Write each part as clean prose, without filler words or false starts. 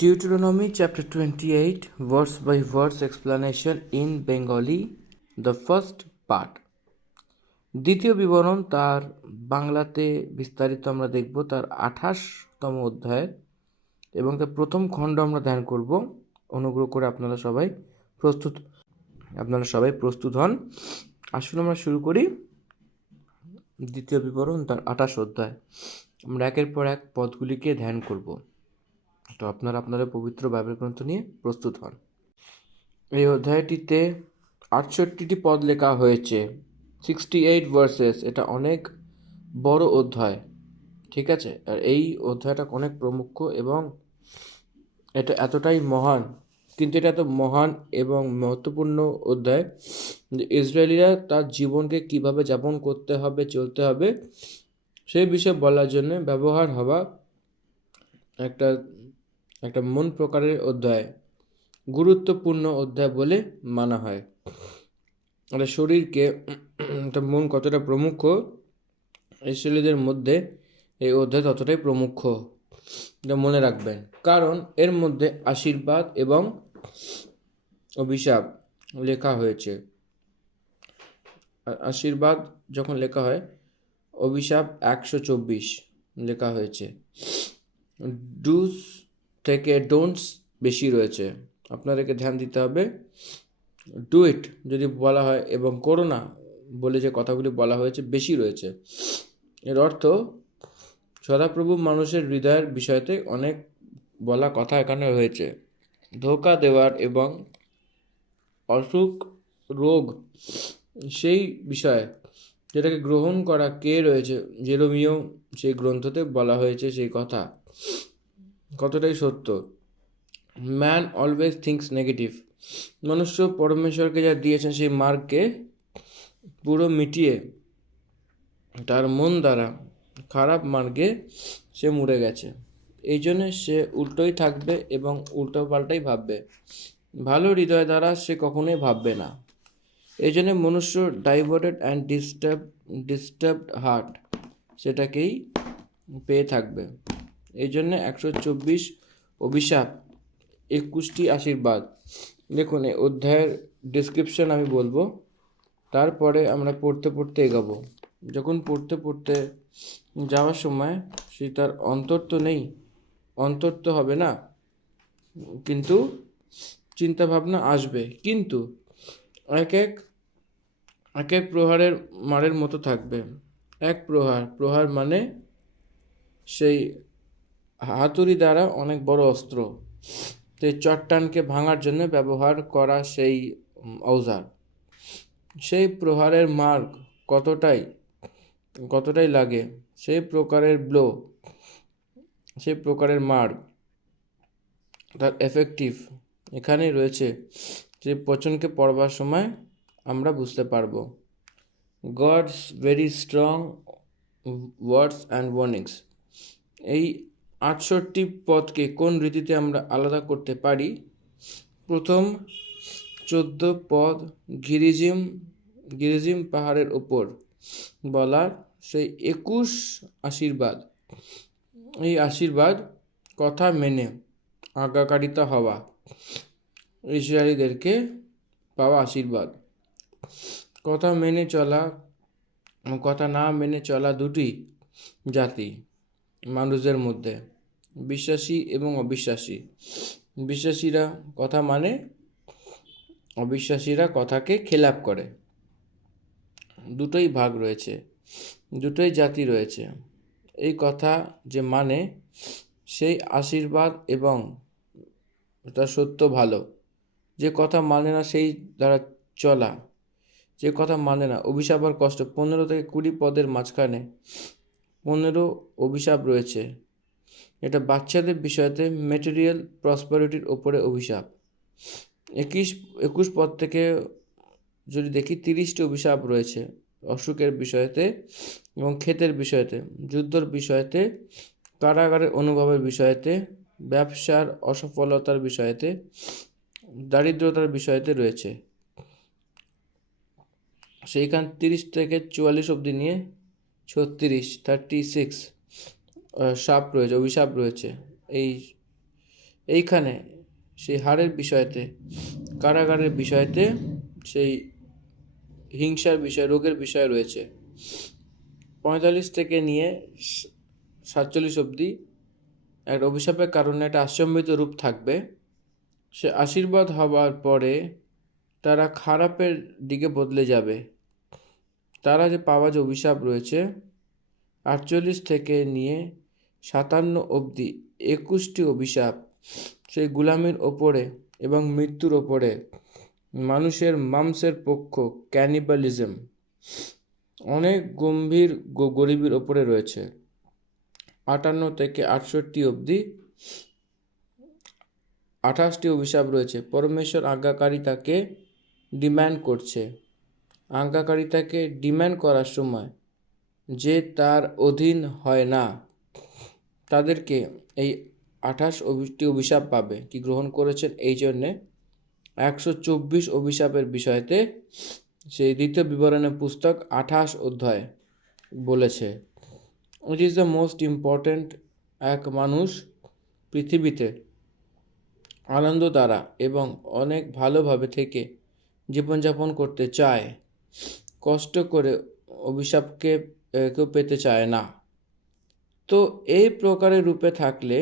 Deuteronomy chapter 28, verse by verse explanation in Bengali, the first part. দ্বিতীয় বিবরণ তার বাংলাতে বিস্তারিত আমরা দেখব তার 28তম অধ্যায়ের এবং তার প্রথম খণ্ড আমরা ধ্যান করব। অনুগ্রহ করে আপনারা সবাই প্রস্তুত হন। আসুন আমরা শুরু করি দ্বিতীয় বিবরণ তার 28 অধ্যায়। আমরা একের পর এক পদগুলিকে ধ্যান করব। তো আপনারা আপনাদের পবিত্র বাইবেল গ্রন্থ নিয়ে প্রস্তুত হন। এই অধ্যায়টিতে 68টি পদ লেখা হয়েছে, 68 ভার্সেস। এটা অনেক বড় অধ্যায়, ঠিক আছে? আর এই অধ্যায়টা অনেক প্রমুখ এবং এটা এতটাই মহান, কিন্তু এটা এত মহান এবং মহত্বপূর্ণ অধ্যায় যে ইসরায়েলিরা তার জীবনকে কিভাবে যাপন করতে হবে, চলতে হবে, সেই বিষয়ে বলার জন্য ব্যবহার হওয়া একটা মন প্রকারের অধ্যায়, গুরুত্বপূর্ণ অধ্যায় বলে মানা হয়। আমাদের শরীরকে একটা মন কতটা প্রমুখ, ইসরায়েলীদের মধ্যে এই অধ্যায় ততটাই প্রমুখ, এটা মনে রাখবেন। কারণ এর মধ্যে আশীর্বাদ এবং অভিশাপ লেখা হয়েছে। আশীর্বাদ যখন লেখা হয়, অভিশাপ 124 লেখা হয়েছে। ডুস থেকে ডোন্টস বেশি রয়েছে, আপনাদেরকে ধ্যান দিতে হবে। ডু ইট যদি বলা হয় এবং করো না বলে যে কথাগুলি বলা হয়েছে বেশি রয়েছে। এর অর্থ সদাপ্রভু মানুষের হৃদয়ের বিষয়তে অনেক বলা কথা এখানে হয়েছে। ধোঁকা দেওয়ার এবং অসুখ রোগ সেই বিষয়ে যেটাকে গ্রহণ করা কে রয়েছে, জেরোমিও সেই গ্রন্থতে বলা হয়েছে সেই কথা কতটাই সত্য। Man always thinks negative. মনুষ্য পরমেশ্বরকে যা দিয়েছেন সেই মার্গকে পুরো মিটিয়ে তার মন দ্বারা খারাপ মার্গে সে মুড়ে গেছে। এই জন্যে সে উল্টোই থাকবে এবং উল্টো পাল্টাই ভাববে। ভালো হৃদয় দ্বারা সে কখনোই ভাববে না। এই জন্যে মনুষ্য ডাইভার্টেড অ্যান্ড ডিস্টার্বড হার্ট সেটাকেই পেয়ে থাকবে। এই জন্যে 124 অভিশাপ, 21টি আশীর্বাদ। দেখুন এই অধ্যায়ের ডিসক্রিপশন আমি বলবো, তারপরে আমরা পড়তে এগাবো। যখন পড়তে যাওয়ার সময় সে তার অন্তর তো নেই, অন্তর তো হবে না, কিন্তু চিন্তা ভাবনা আসবে, কিন্তু এক এক প্রহারের মারের মতো থাকবে। এক প্রহার মানে সেই হাতুড়ি দ্বারা অনেক বড় অস্ত্র, সেই চট্টানকে ভাঙার জন্য ব্যবহার করা সেই औजार। সেই প্রহারের মার্গ কতটাই লাগে, সেই প্রকারের ব্লো, সেই প্রকারের মার্গ তার এফেক্টিভ এখানেই রয়েছে। যে বচনকে পড়বার সময় আমরা বুঝতে পারবো। God's very strong words and warnings. এই 68টি পদকে কোন রীতিতে আমরা আলাদা করতে পারি? প্রথম 14 পদ গিরিজিম পাহাড়ের ওপর বলার সেই 21 আশীর্বাদ। এই আশীর্বাদ কথা মেনে আজ্ঞাকারিতা হওয়া, ইসরায়েলীদেরকে পাওয়া আশীর্বাদ। কথা মেনে চলা, কথা না মেনে চলা দুটি জাতি মানুষদের মধ্যে, বিশ্বাসী এবং অবিশ্বাসী। বিশ্বাসীরা কথা মানে, অবিশ্বাসীরা কথাকে খেলাপ করে। দুটোই ভাগ রয়েছে, দুটোই জাতি রয়েছে। এই কথা যে মানে সেই আশীর্বাদ এবং তার সত্য ভালো। যে কথা মানে না সেই দ্বারা চলা, যে কথা মানে না, অভিশাপ আর কষ্ট। 15 থেকে 20 পদের মাঝখানে 15 অভিশাপ রয়েছে। এটা বাচ্চাদের বিষয়তে ম্যাটেরিয়াল প্রসপারিটির ওপরে অভিশাপ। 21 পদ থেকে যদি দেখি 30টি অভিশাপ রয়েছে অসুখের বিষয়তে এবং ক্ষেতের বিষয়তে, যুদ্ধর বিষয়তে, কারাগারের অনুভবের বিষয়তে, ব্যবসার অসফলতার বিষয়তে, দারিদ্রতার বিষয়তে রয়েছে। সেইখান 30 থেকে 44 অবধি নিয়ে 36 শাপ রয়েছে, অভিশাপ রয়েছে। এই এইখানে সেই হারের বিষয়তে, কারাগারের বিষয়তে, সেই হিংসার বিষয়, রোগের বিষয় রয়েছে। 45 থেকে নিয়ে 47 অবধি একটা অভিশাপের কারণে একটা আশ্চর্যিত রূপ থাকবে। সে আশীর্বাদ হওয়ার পরে তারা খারাপের দিকে বদলে যাবে। তারা যে পাওয়া যে অভিশাপ রয়েছে 48 থেকে নিয়ে 57 অবধি 21টি অভিশাপ সেই গুলামির ওপরে এবং মৃত্যুর ওপরে, মানুষের মাংসের পক্ষ, ক্যানিবালিজম, অনেক গম্ভীর গরিবের ওপরে রয়েছে। 58 থেকে 68 অবধি 28টি অভিশাপ রয়েছে। পরমেশ্বর আজ্ঞাকারিতাকে ডিম্যান্ড করছে। আজ্ঞাকারিতাকে ডিম্যান্ড করার সময় যে তার অধীন হয় না তাদেরকে এই 28টি অভিশাপ পাবে। কি গ্রহণ করেছেন এই জন্যে 124 অভিশাপের বিষয়তে সেই দ্বিতীয় বিবরণের পুস্তক 28 অধ্যায় বলেছে। It is the most important. এক মানুষ পৃথিবীতে আনন্দ দ্বারা এবং অনেক ভালোভাবে থেকে জীবনযাপন করতে চায়, কষ্ট করে অভিশাপকে কেউ পেতে চায় না। তো এই প্রকারের রূপে থাকলে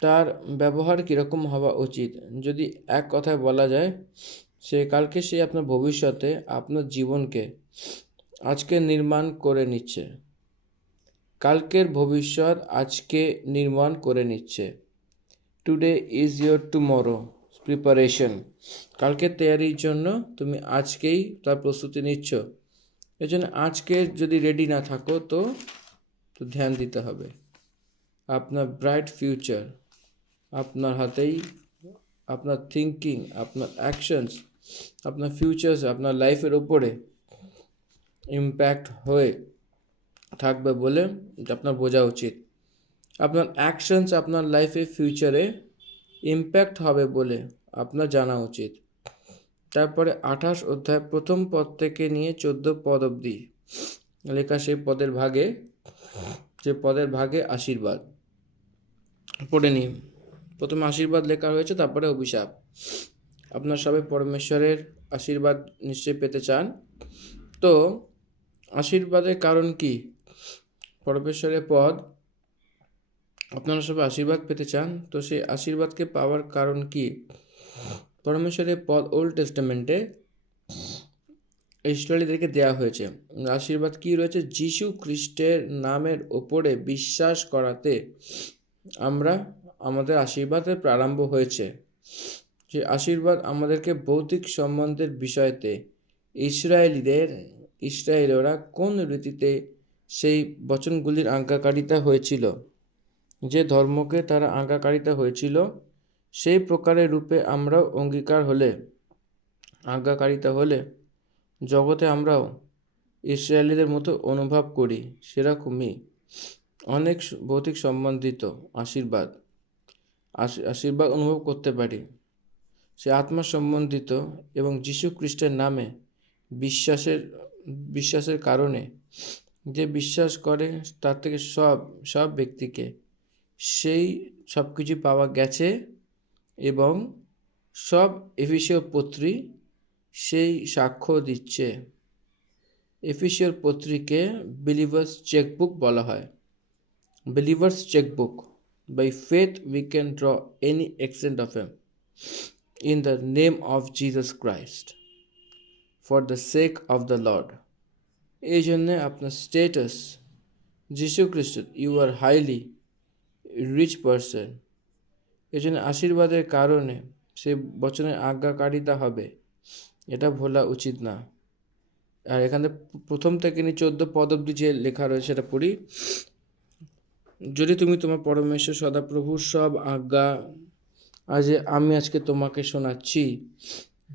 তার ব্যবহার কীরকম হওয়া উচিত? যদি এক কথায় বলা যায়, কালকে সে আপনার ভবিষ্যতে আপনার জীবনকে আজকে নির্মাণ করে নিচ্ছে। কালকের ভবিষ্যৎ আজকে নির্মাণ করে নিচ্ছে। Today is your tomorrow preparation. কালকের তৈরির জন্য তুমি আজকেই তার প্রস্তুতি নিচ্ছ। এই জন্য আজকে যদি রেডি না থাকো তো ধ্যান দিতে হবে। আপনার ব্রাইট ফিউচার আপনার হাতেই। আপনার থিঙ্কিং, আপনার অ্যাকশনস, আপনার ফিউচার্স, আপনার লাইফের ওপরে ইম্প্যাক্ট হয়ে থাকবে বলে আপনার বোঝা উচিত। আপনার অ্যাকশনস আপনার লাইফে ফিউচারে ইম্প্যাক্ট হবে বলে আপনার জানা উচিত। তারপরে 28 অধ্যায় প্রথম পদ থেকে নিয়ে 14 পদ অবধি লেখা সেই পদের ভাগে, যে পদের ভাগে আশীর্বাদ পড়ে নিই। প্রথমে আশীর্বাদ লেখা হয়েছে, তারপরে অভিশাপ। আপনার সবাই পরমেশ্বরের আশীর্বাদ নিশ্চয়ই পেতে চান। তো আশীর্বাদের কারণ কি? পরমেশ্বরের পদ, আপনারা সবাই আশীর্বাদ পেতে চান, তো সেই আশীর্বাদকে পাওয়ার কারণ কি? পরমেশ্বরের পদ ওল্ড টেস্টামেন্টে ইসরায়েলীদেরকে দেওয়া হয়েছে। আশীর্বাদ কি রয়েছে? যিশু খ্রিস্টের নামের ওপরে বিশ্বাস করাতে আমরা আমাদের আশীর্বাদের প্রারম্ভ হয়েছে। যে আশীর্বাদ আমাদেরকে ভৌতিক সম্বন্ধের বিষয়তে ইসরায়েলরা কোন রীতিতে সেই বচনগুলির আজ্ঞাকারিতা হয়েছিল, যে ধর্মকে তারা আজ্ঞাকারিতা হয়েছিল, সেই প্রকারের রূপে আমরাও আজ্ঞাকারিতা হলে জগতে আমরাও ইসরায়েলীদের মতো অনুভব করি। সেরকমই অনেক ভৌতিক সম্বন্ধিত আশীর্বাদ অনুভব করতে পারি। সে আত্মা সম্বন্ধিত এবং যীশু খ্রিস্টের নামে বিশ্বাসের কারণে যে বিশ্বাস করে তার থেকে সব ব্যক্তিকে সেই সব কিছু পাওয়া গেছে। এবং সব এফেসীয় পত্রী সেই সাক্ষ্য দিচ্ছে। এফেসীয় পত্রীকে বিলিভার্স চেকবুক বলা হয়। Believers chequebook. By faith we can draw any extent of him in the name of Jesus Christ for the sake of the Lord. এই জন্যে আপনার স্টেটাস যীশু খ্রিস্ট, you are highly rich person. এই জন্য আশীর্বাদের কারণে সে বচনের আজ্ঞাকারিতা হবে, এটা ভোলা উচিত না। আর এখানে প্রথম থেকে নিয়ে 14 পদ অবধি যে লেখা রয়েছে সেটা পড়ি। যদি তুমি তোমার পরমেশ্বর সদাপ্রভুর সব আজ্ঞা আজ আমি আজকে তোমাকে শোনাচ্ছি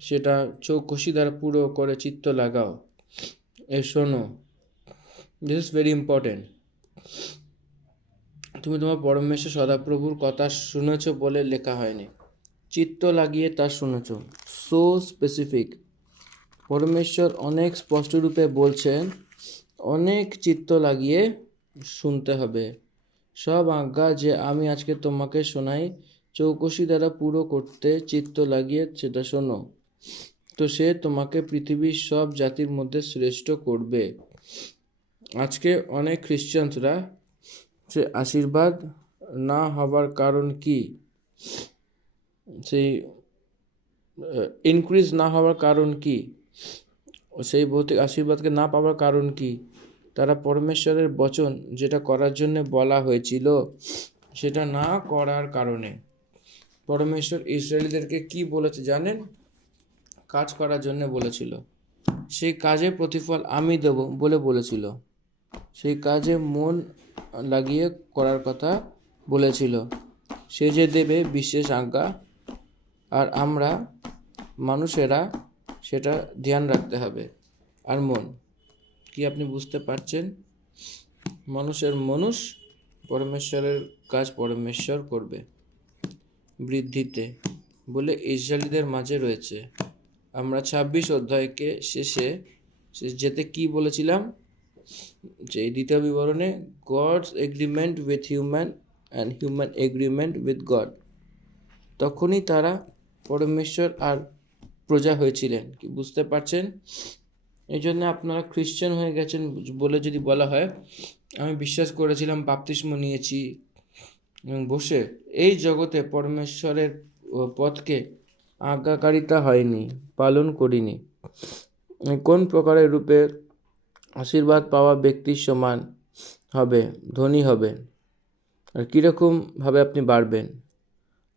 সেটা চৌকসি দ্বারা পুরো করে চিত্ত লাগাও। শোনো, দিস ইজ ভেরি ইম্পর্টেন্ট। তুমি তোমার পরমেশ্বর সদাপ্রভুর কথা শুনেছ বলে লেখা হয়নি, চিত্ত লাগিয়ে তা শুনেছ। So specific. পরমেশ্বর অনেক স্পষ্টরূপে বলছেন অনেক চিত্ত লাগিয়ে শুনতে হবে। সব আজ্ঞা যে আমি আজকে তোমাকে শোনাই চৌকসি দ্বারা পুরো করতে চিত্ত লাগিয়ে সেটা শোনো, তো সে তোমাকে পৃথিবীর সব জাতির মধ্যে শ্রেষ্ঠ করবে। আজকে অনেক খ্রিশ্চানরা সে আশীর্বাদ না হবার কারণ কি, সেই ইনক্রিজ না হওয়ার কারণ কি, সেই ভৌতিক আশীর্বাদকে না পাওয়ার কারণ কি, তারা পরমেশ্বরের বচন যেটা করার জন্য বলা হয়েছিল সেটা না করার কারণে। পরমেশ্বর ইসরায়েলিদেরকে কি বলেছে জানেন? কাজ করার জন্য বলেছিল, সেই কাজের প্রতিফল আমি দেব বলে বলেছিল, সেই কাজে মন লাগিয়ে করার কথা বলেছিল, সে যে দেবে বিশেষ আজ্ঞা। আর আমরা মানুষেরা সেটা ধ্যান রাখতে হবে। আর মন কি আপনি বুঝতে পারছেন? মানুষ পরমেশ্বরের কাজ পরমেশ্বর করবে বৃদ্ধিতে বলে ইসরায়েলিদের মাঝে রয়েছে। আমরা 26 অধ্যায়কে শেষে যেতে কি বলেছিলাম, যে দ্বিতীয় বিবরণে God's agreement with human and human agreement with God, তখনই তারা পরমেশ্বর আর প্রজা হয়েছিলেন। কি বুঝতে পারছেন? এই জন্য আপনারা খ্রিশ্চান হয়ে গেছেন বলে যদি বলা হয় আমি বিশ্বাস করেছিলাম, বাপ্তিস্ম নিয়েছি এবং বসে এই জগতে পরমেশ্বরের পথকে আজ্ঞাকারিতা হয়নি, পালন করিনি, কোন প্রকারের রূপে আশীর্বাদ পাওয়া ব্যক্তির সমান হবে, ধনী হবে, আর কীরকমভাবে আপনি বাড়বেন,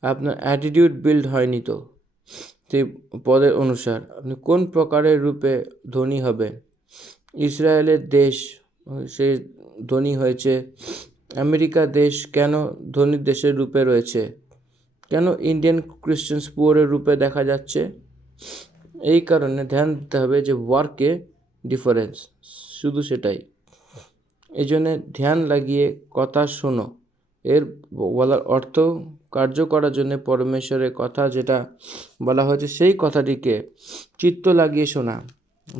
আপনার অ্যাটিটিউড বিল্ড হয়নি তো সেই পদের অনুসার আপনি কোন প্রকারের রূপে ধনী হবেন। ইসরায়েলের দেশ সে ধনী হয়েছে, আমেরিকা দেশ কেন ধনী দেশের রূপে রয়েছে, কেন ইন্ডিয়ান ক্রিশ্চিয়ানস পুয়ারের রূপে দেখা যাচ্ছে? এই কারণে ধ্যান দিতে হবে যে ওয়ার্কে ডিফারেন্স, শুধু সেটাই। এই জন্যে ধ্যান লাগিয়ে কথা শোনো, এর বলার অর্থ কার্য করার জন্য পরমেশ্বরের কথা যেটা বলা হয়েছে সেই কথাটিকে চিত্ত লাগিয়ে শোনা।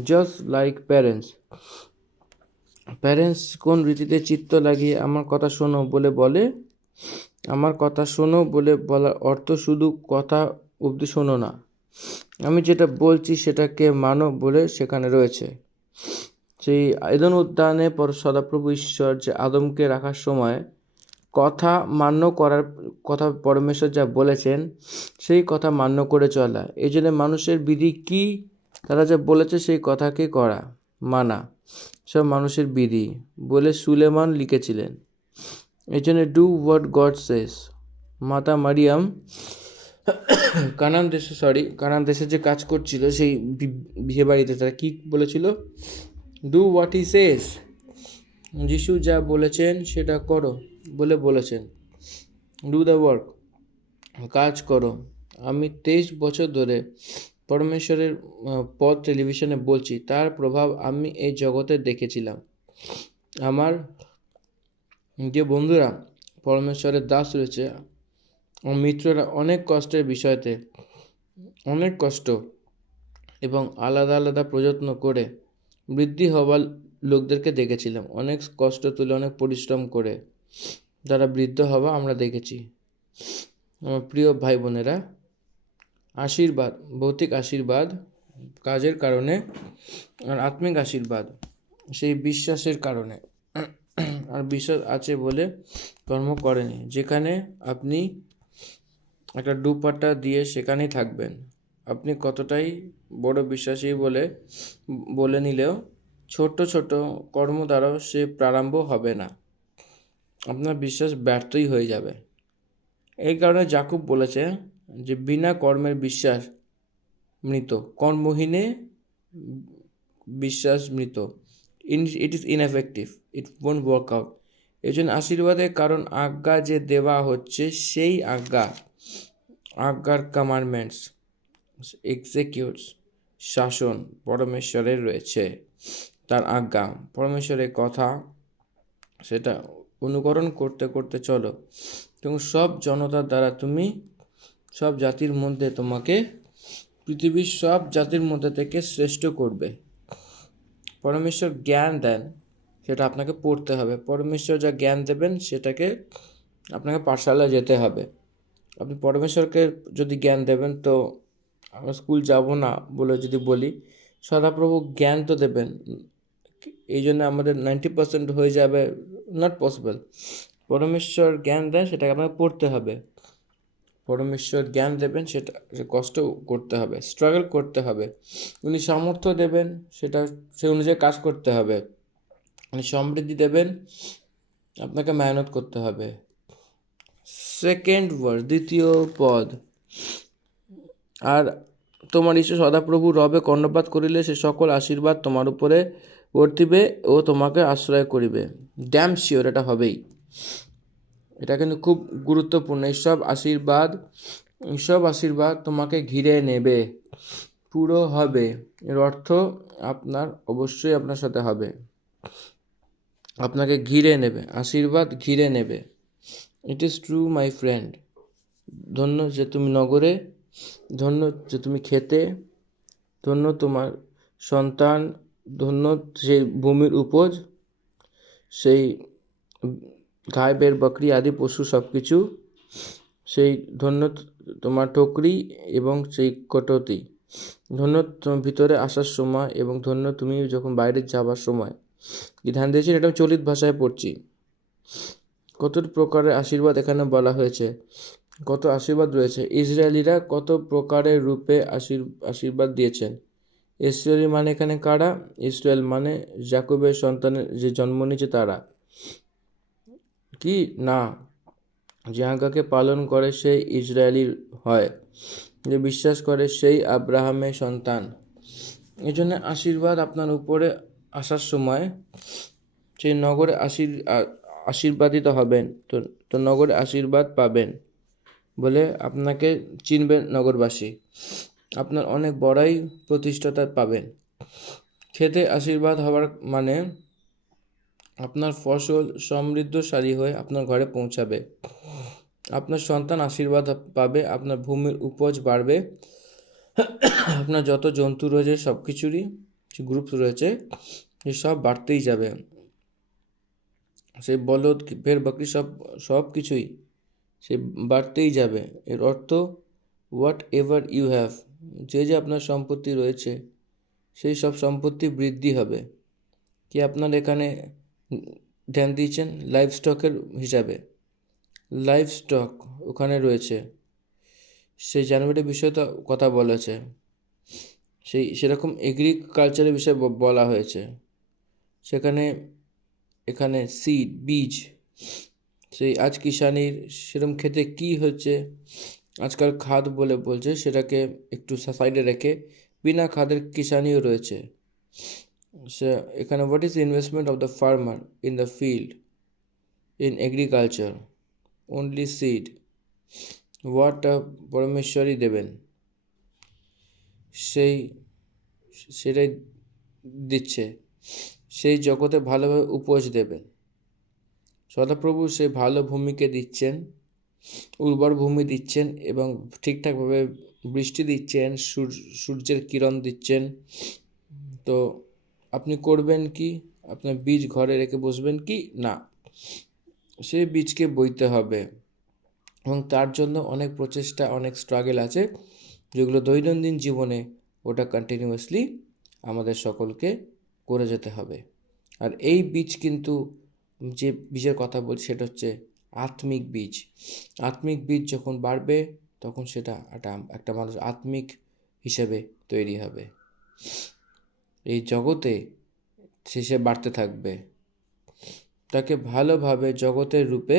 জাস্ট লাইক প্যারেন্টস কোন রীতিতে চিত্ত লাগিয়ে আমার কথা শোনো বলে বলে, আমার কথা শোনো বলে বলার অর্থ শুধু কথা অবধি শোনো না, আমি যেটা বলছি সেটাকে মানো বলে সেখানে রয়েছে। সেই এদেন উদ্যানে সদাপ্রভু ঈশ্বর যে আদমকে রাখার সময় কথা মান্য করার কথা পরমেশ্বর যা বলেছেন সেই কথা মান্য করে চলা, এই জন্য মানুষের বিধি কি, তারা যা বলেছে সেই কথাকে করা মানা, সব মানুষের বিধি বলে সুলেমান লিখেছিলেন। এই জন্য ডু হোয়াট গড সেজ। মাতা মারিয়াম কানান দেশে যে কাজ করছিল সেই বিয়ে বাড়িতে, তারা কি বলেছিল? ডু হোয়াট হি সেজ, যিশু যা বলেছেন সেটা করো বলে বলেছেন। ডু দ্য ওয়ার্ক, কাজ করো। আমি 23 বছর ধরে পরমেশ্বরের পথ টেলিভিশনে বলছি, তার প্রভাব আমি এই জগতে দেখেছিলাম। আমার যে বন্ধুরা পরমেশ্বরের দাস রয়েছে, মিত্ররা অনেক কষ্টের বিষয়তে অনেক কষ্ট এবং আলাদা আলাদা প্রযত্ন করে বৃদ্ধি হওয়ার লোকদেরকে দেখেছিলাম, অনেক কষ্ট তুলে অনেক পরিশ্রম করে যারা বৃদ্ধ হওয়া আমরা দেখেছি। আমার প্রিয় ভাই বোনেরা, আশীর্বাদ, ভৌতিক আশীর্বাদ কাজের কারণে, আর আত্মিক আশীর্বাদ সেই বিশ্বাসের কারণে। আর বিশ্বাস আছে বলে কর্ম করেনি। যেখানে আপনি একটা ডুপাটা দিয়ে সেখানেই থাকবেন, আপনি কতটাই বড় বিশ্বাসী বলে নিলেও ছোট ছোট কর্ম দ্বারাও সে প্রারম্ভ হবে না, আপনার বিশ্বাস ব্যর্থই হয়ে যাবে। এই কারণে যাকুব বলেছে যে বিনা কর্মের বিশ্বাস মৃত, কর্মহীনে বিশ্বাস মৃত, it is ineffective, it won't work out. এই জন্য আশীর্বাদের কারণ আজ্ঞা যে দেওয়া হচ্ছে সেই আজ্ঞার কমান্ডমেন্টস এক্সিকিউটস, শাসন পরমেশ্বরের রয়েছে, তার আজ্ঞা পরমেশ্বরের কথা সেটা অনুকরণ করতে করতে চলো, এবং সব জনতার দ্বারা তুমি সব জাতির মধ্যে তোমাকে পৃথিবীর সব জাতির মধ্যে থেকে শ্রেষ্ঠ করবে। পরমেশ্বর জ্ঞান দেন, সেটা আপনাকে পড়তে হবে। পরমেশ্বর যা জ্ঞান দেবেন সেটাকে আপনাকে পাঠশালায় যেতে হবে। আপনি পরমেশ্বরকে যদি জ্ঞান দেবেন, তো আমরা স্কুল যাব না বলে যদি বলি, সদাপ্রভু জ্ঞান তো দেবেন, এই জন্য আমাদের 90% হয়ে যাবে, নট পসিবল। পরমেশ্বর জ্ঞান দেন, সেটাকে আপনাকে পড়তে হবে। পরমেশ্বর জ্ঞান দেবেন, সেটা কষ্ট করতে হবে, স্ট্রাগল করতে হবে। উনি সামর্থ্য দেবেন, সেটা সে অনুযায়ী কাজ করতে হবে। উনি সমৃদ্ধি দেবেন, আপনাকে মেহনত করতে হবে। সেকেন্ড ওয়ার্ড, দ্বিতীয় পদ, আর তোমার ঈশ্বর সদাপ্রভু রবে কর্ণপাত করিলে সে সকল আশীর্বাদ তোমার উপরে বর্তিবে ও তোমাকে আশ্রয় করিবে। ড্যাম শিওর এটা হবেই। এটা কিন্তু খুব গুরুত্বপূর্ণ। এইসব আশীর্বাদ তোমাকে ঘিরে নেবে, পুরো হবে। এর অর্থ অবশ্যই আপনার সাথে হবে, আপনাকে ঘিরে নেবে, আশীর্বাদ ঘিরে নেবে। It is true my friend. ধন্য যে তুমি নগরে, ধন্য যে তুমি খেতে, ধন্য তোমার সন্তান, ধন্য সেই ভূমির উপজ, সেই গায়ে বের বকরি আদি পশু সব কিছু, সেই ধন্য তোমার ঠোকরি এবং সেই কটতি, ধন্য তোমার ভিতরে আসার সময় এবং ধন্য তুমি যখন বাইরে যাবার সময়। কি ধ্যান দিয়েছেন? এটা আমি চলিত ভাষায় পড়ছি। কত প্রকারের আশীর্বাদ এখানে বলা হয়েছে, কত আশীর্বাদ রয়েছে। ইসরায়েলিরা কত প্রকারের রূপে আশীর্বাদ দিয়েছেন। ইসরায়েলি মানে এখানে কারা? ইসরায়েল মানে যাকবের সন্তানের যে জন্ম নিয়েছে তারা। কি না, যে আজ্ঞাকে পালন করে সেই ইসরায়েলি হয়, যে বিশ্বাস করে সেই আব্রাহামের সন্তান। এই জন্য আশীর্বাদ আপনার উপরে আসার সময় সেই নগরে আশীর্বাদিত হবেন, তো নগরে আশীর্বাদ পাবেন বলে আপনাকে চিনবেন নগরবাসী, আপনার অনেক বড়াই প্রতিষ্ঠাতা পাবেন। খেতে আশীর্বাদ হওয়ার মানে আপনার ফসল সমৃদ্ধশালী হয়ে আপনার ঘরে পৌঁছাবে, আপনার সন্তান আশীর্বাদ পাবে, আপনার ভূমির উপজ বাড়বে, আপনার যত জন্তু রয়েছে সব কিছুরই গ্রুপ রয়েছে সব বাড়তেই যাবে। সেই বলদ ভেড় বকরি সব কিছুই সে বাড়তেই যাবে। এর অর্থ হোয়াট এভার ইউ হ্যাভ, যে আপনার সম্পত্তি রয়েছে সেই সব সম্পত্তি বৃদ্ধি হবে। কি আপনার এখানে ধ্যান দিয়েছেন? লাইফ স্টকের হিসাবে লাইফ স্টক ওখানে রয়েছে, সেই জানুয়ারির বিষয়ে তো কথা বলেছে, সেরকম এগ্রিকালচারের বিষয়ে বলা হয়েছে। এখানে সিড, বীজ, সেই আজ কিষানির সেরকম খেতে কি হচ্ছে আজকাল খাদ বলে বলছে, সেটাকে একটু সাইডে রেখে বিনা খাদের কিষানিও রয়েছে। এখানে what is investment of the farmer in the field in agriculture? Only seed. What পরমেশ্বরই দেবেন, সেটাই দিচ্ছে, সেই জগতে ভালোভাবে উপজ দেবেন। সদাপ্রভু সেই ভালো ভূমিকে দিচ্ছেন, উর্বর ভূমি দিচ্ছেন এবং ঠিকঠাকভাবে বৃষ্টি দিচ্ছেন, সূর্যের কিরণ দিচ্ছেন। তো আপনি করবেন কি? আপনার বীজ ঘরে রেখে বসবেন কি? না, সেই বীজকে বইতে হবে এবং তার জন্য অনেক প্রচেষ্টা, অনেক স্ট্রাগল আছে, যেগুলো দৈনন্দিন জীবনে ওটা কন্টিনিউয়াসলি আমাদের সকলকে করে যেতে হবে। আর এই বীজ কিন্তু, যে বীজের কথা বলছি সেটা হচ্ছে আত্মিক বীজ। আত্মিক বীজ যখন বাড়বে তখন সেটা একটা মানুষ আত্মিক হিসেবে তৈরি হবে, এই জগতে সে বাড়তে থাকবে। তাকে ভালোভাবে জগতের রূপে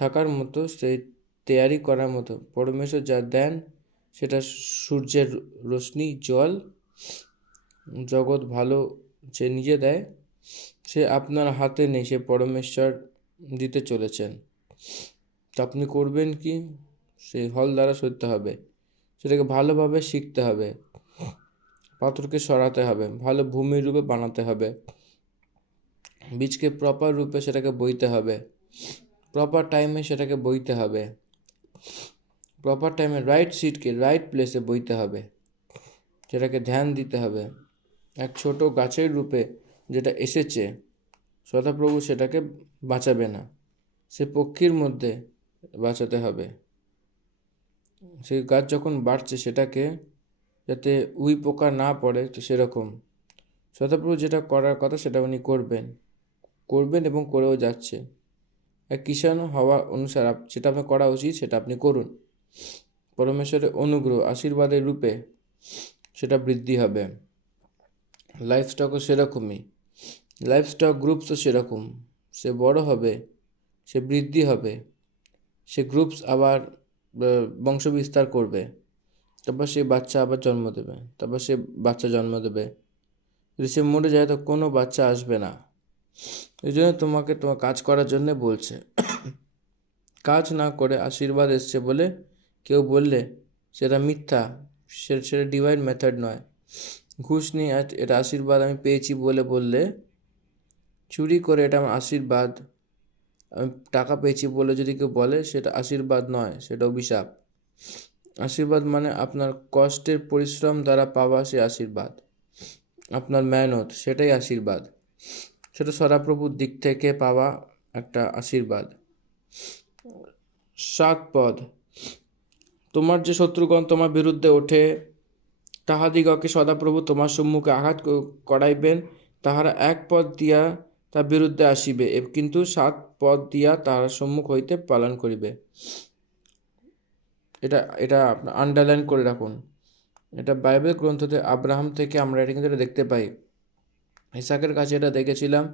থাকার মতো, সেই তৈরি করার মতো পরমেশ্বর যা দেন, সেটা সূর্যের রশ্মি, জল, জগৎ ভালো যে নিজে দেয়, সে আপনার হাতে নেই, সে পরমেশ্বর দিতে চলেছেন। তো আপনি করবেন কি? সেই হল দ্বারা সইতে হবে, সেটাকে ভালোভাবে শিখতে হবে, পাথরকে সরাতে হবে, ভালো ভূমির রূপে বানাতে হবে, বীজকে প্রপার রূপে সেটাকে বইতে হবে, প্রপার টাইমে সেটাকে বইতে হবে, প্রপার টাইমে রাইট সিডকে রাইট প্লেসে বইতে হবে, সেটাকে ধ্যান দিতে হবে। এক ছোট গাছের রূপে যেটা এসেছে, সদাপ্রভু সেটাকে বাঁচাবে না, সে পক্ষীর মধ্যে বাঁচাতে হবে, সেই গাছ যখন বাড়ছে সেটাকে যাতে উই পোকা না পড়ে, তো সেরকম সদাপ্রভু যেটা করার কথা সেটা উনি করবেন এবং করেও যাচ্ছে। এক কিষাণ হওয়া অনুসার যেটা আপনার করা উচিত সেটা আপনি করুন। পরমেশ্বরের অনুগ্রহ আশীর্বাদের রূপে সেটা বৃদ্ধি হবে। লাইফ স্টকও সেরকমই, লাইফ স্টক গ্রুপসও সেরকম, সে বড় হবে, সে বৃদ্ধি হবে, সে গ্রুপস আবার বংশ বিস্তার করবে, তারপর সে বাচ্চা আবার জন্ম দেবে, তারপর সে বাচ্চা জন্ম দেবে। যদি সে মরে যায় তো কোনো বাচ্চা আসবে না। এই জন্য তোমাকে তোমার কাজ করার জন্য বলছে। কাজ না করে আশীর্বাদ এসছে বলে কেউ বললে সেটা মিথ্যা, সেটা ডিভাইন মেথড নয়। ঘুষ নিয়ে এটা আশীর্বাদ আমি পেয়েছি বললে, চুরি করে এটা আমার আশীর্বাদ, আমি টাকা পেয়েছি বলে যদি কেউ বলে সেটা আশীর্বাদ নয়, সেটা অভিশাপ। আশীর্বাদ মানে আপনার কষ্টের পরিশ্রম দ্বারা পাওয়া সে আশীর্বাদ, আপনার মেহনত, সেটাই আশীর্বাদ। সেটা সদাপ্রভুর দিক থেকে পাওয়া একটা আশীর্বাদ। 7 পদ, তোমার যে শত্রুগণ তোমার বিরুদ্ধে ওঠে তাহাদিগকে সদাপ্রভু তোমার সম্মুখে আঘাত করাইবেন, তাহারা 1 পদ দিয়া তার বিরুদ্ধে আসিবে, কিন্তু 7 পদ দিয়া তাহার সম্মুখ হইতে পালন করিবে। এটা আপনার আন্ডারলাইন করে রাখুন। এটা বাইবেল গ্রন্থতে আব্রাহাম থেকে আমরা এটা কিন্তু দেখতে পাই। ইসাকের কাছে এটা দেখেছিলাম,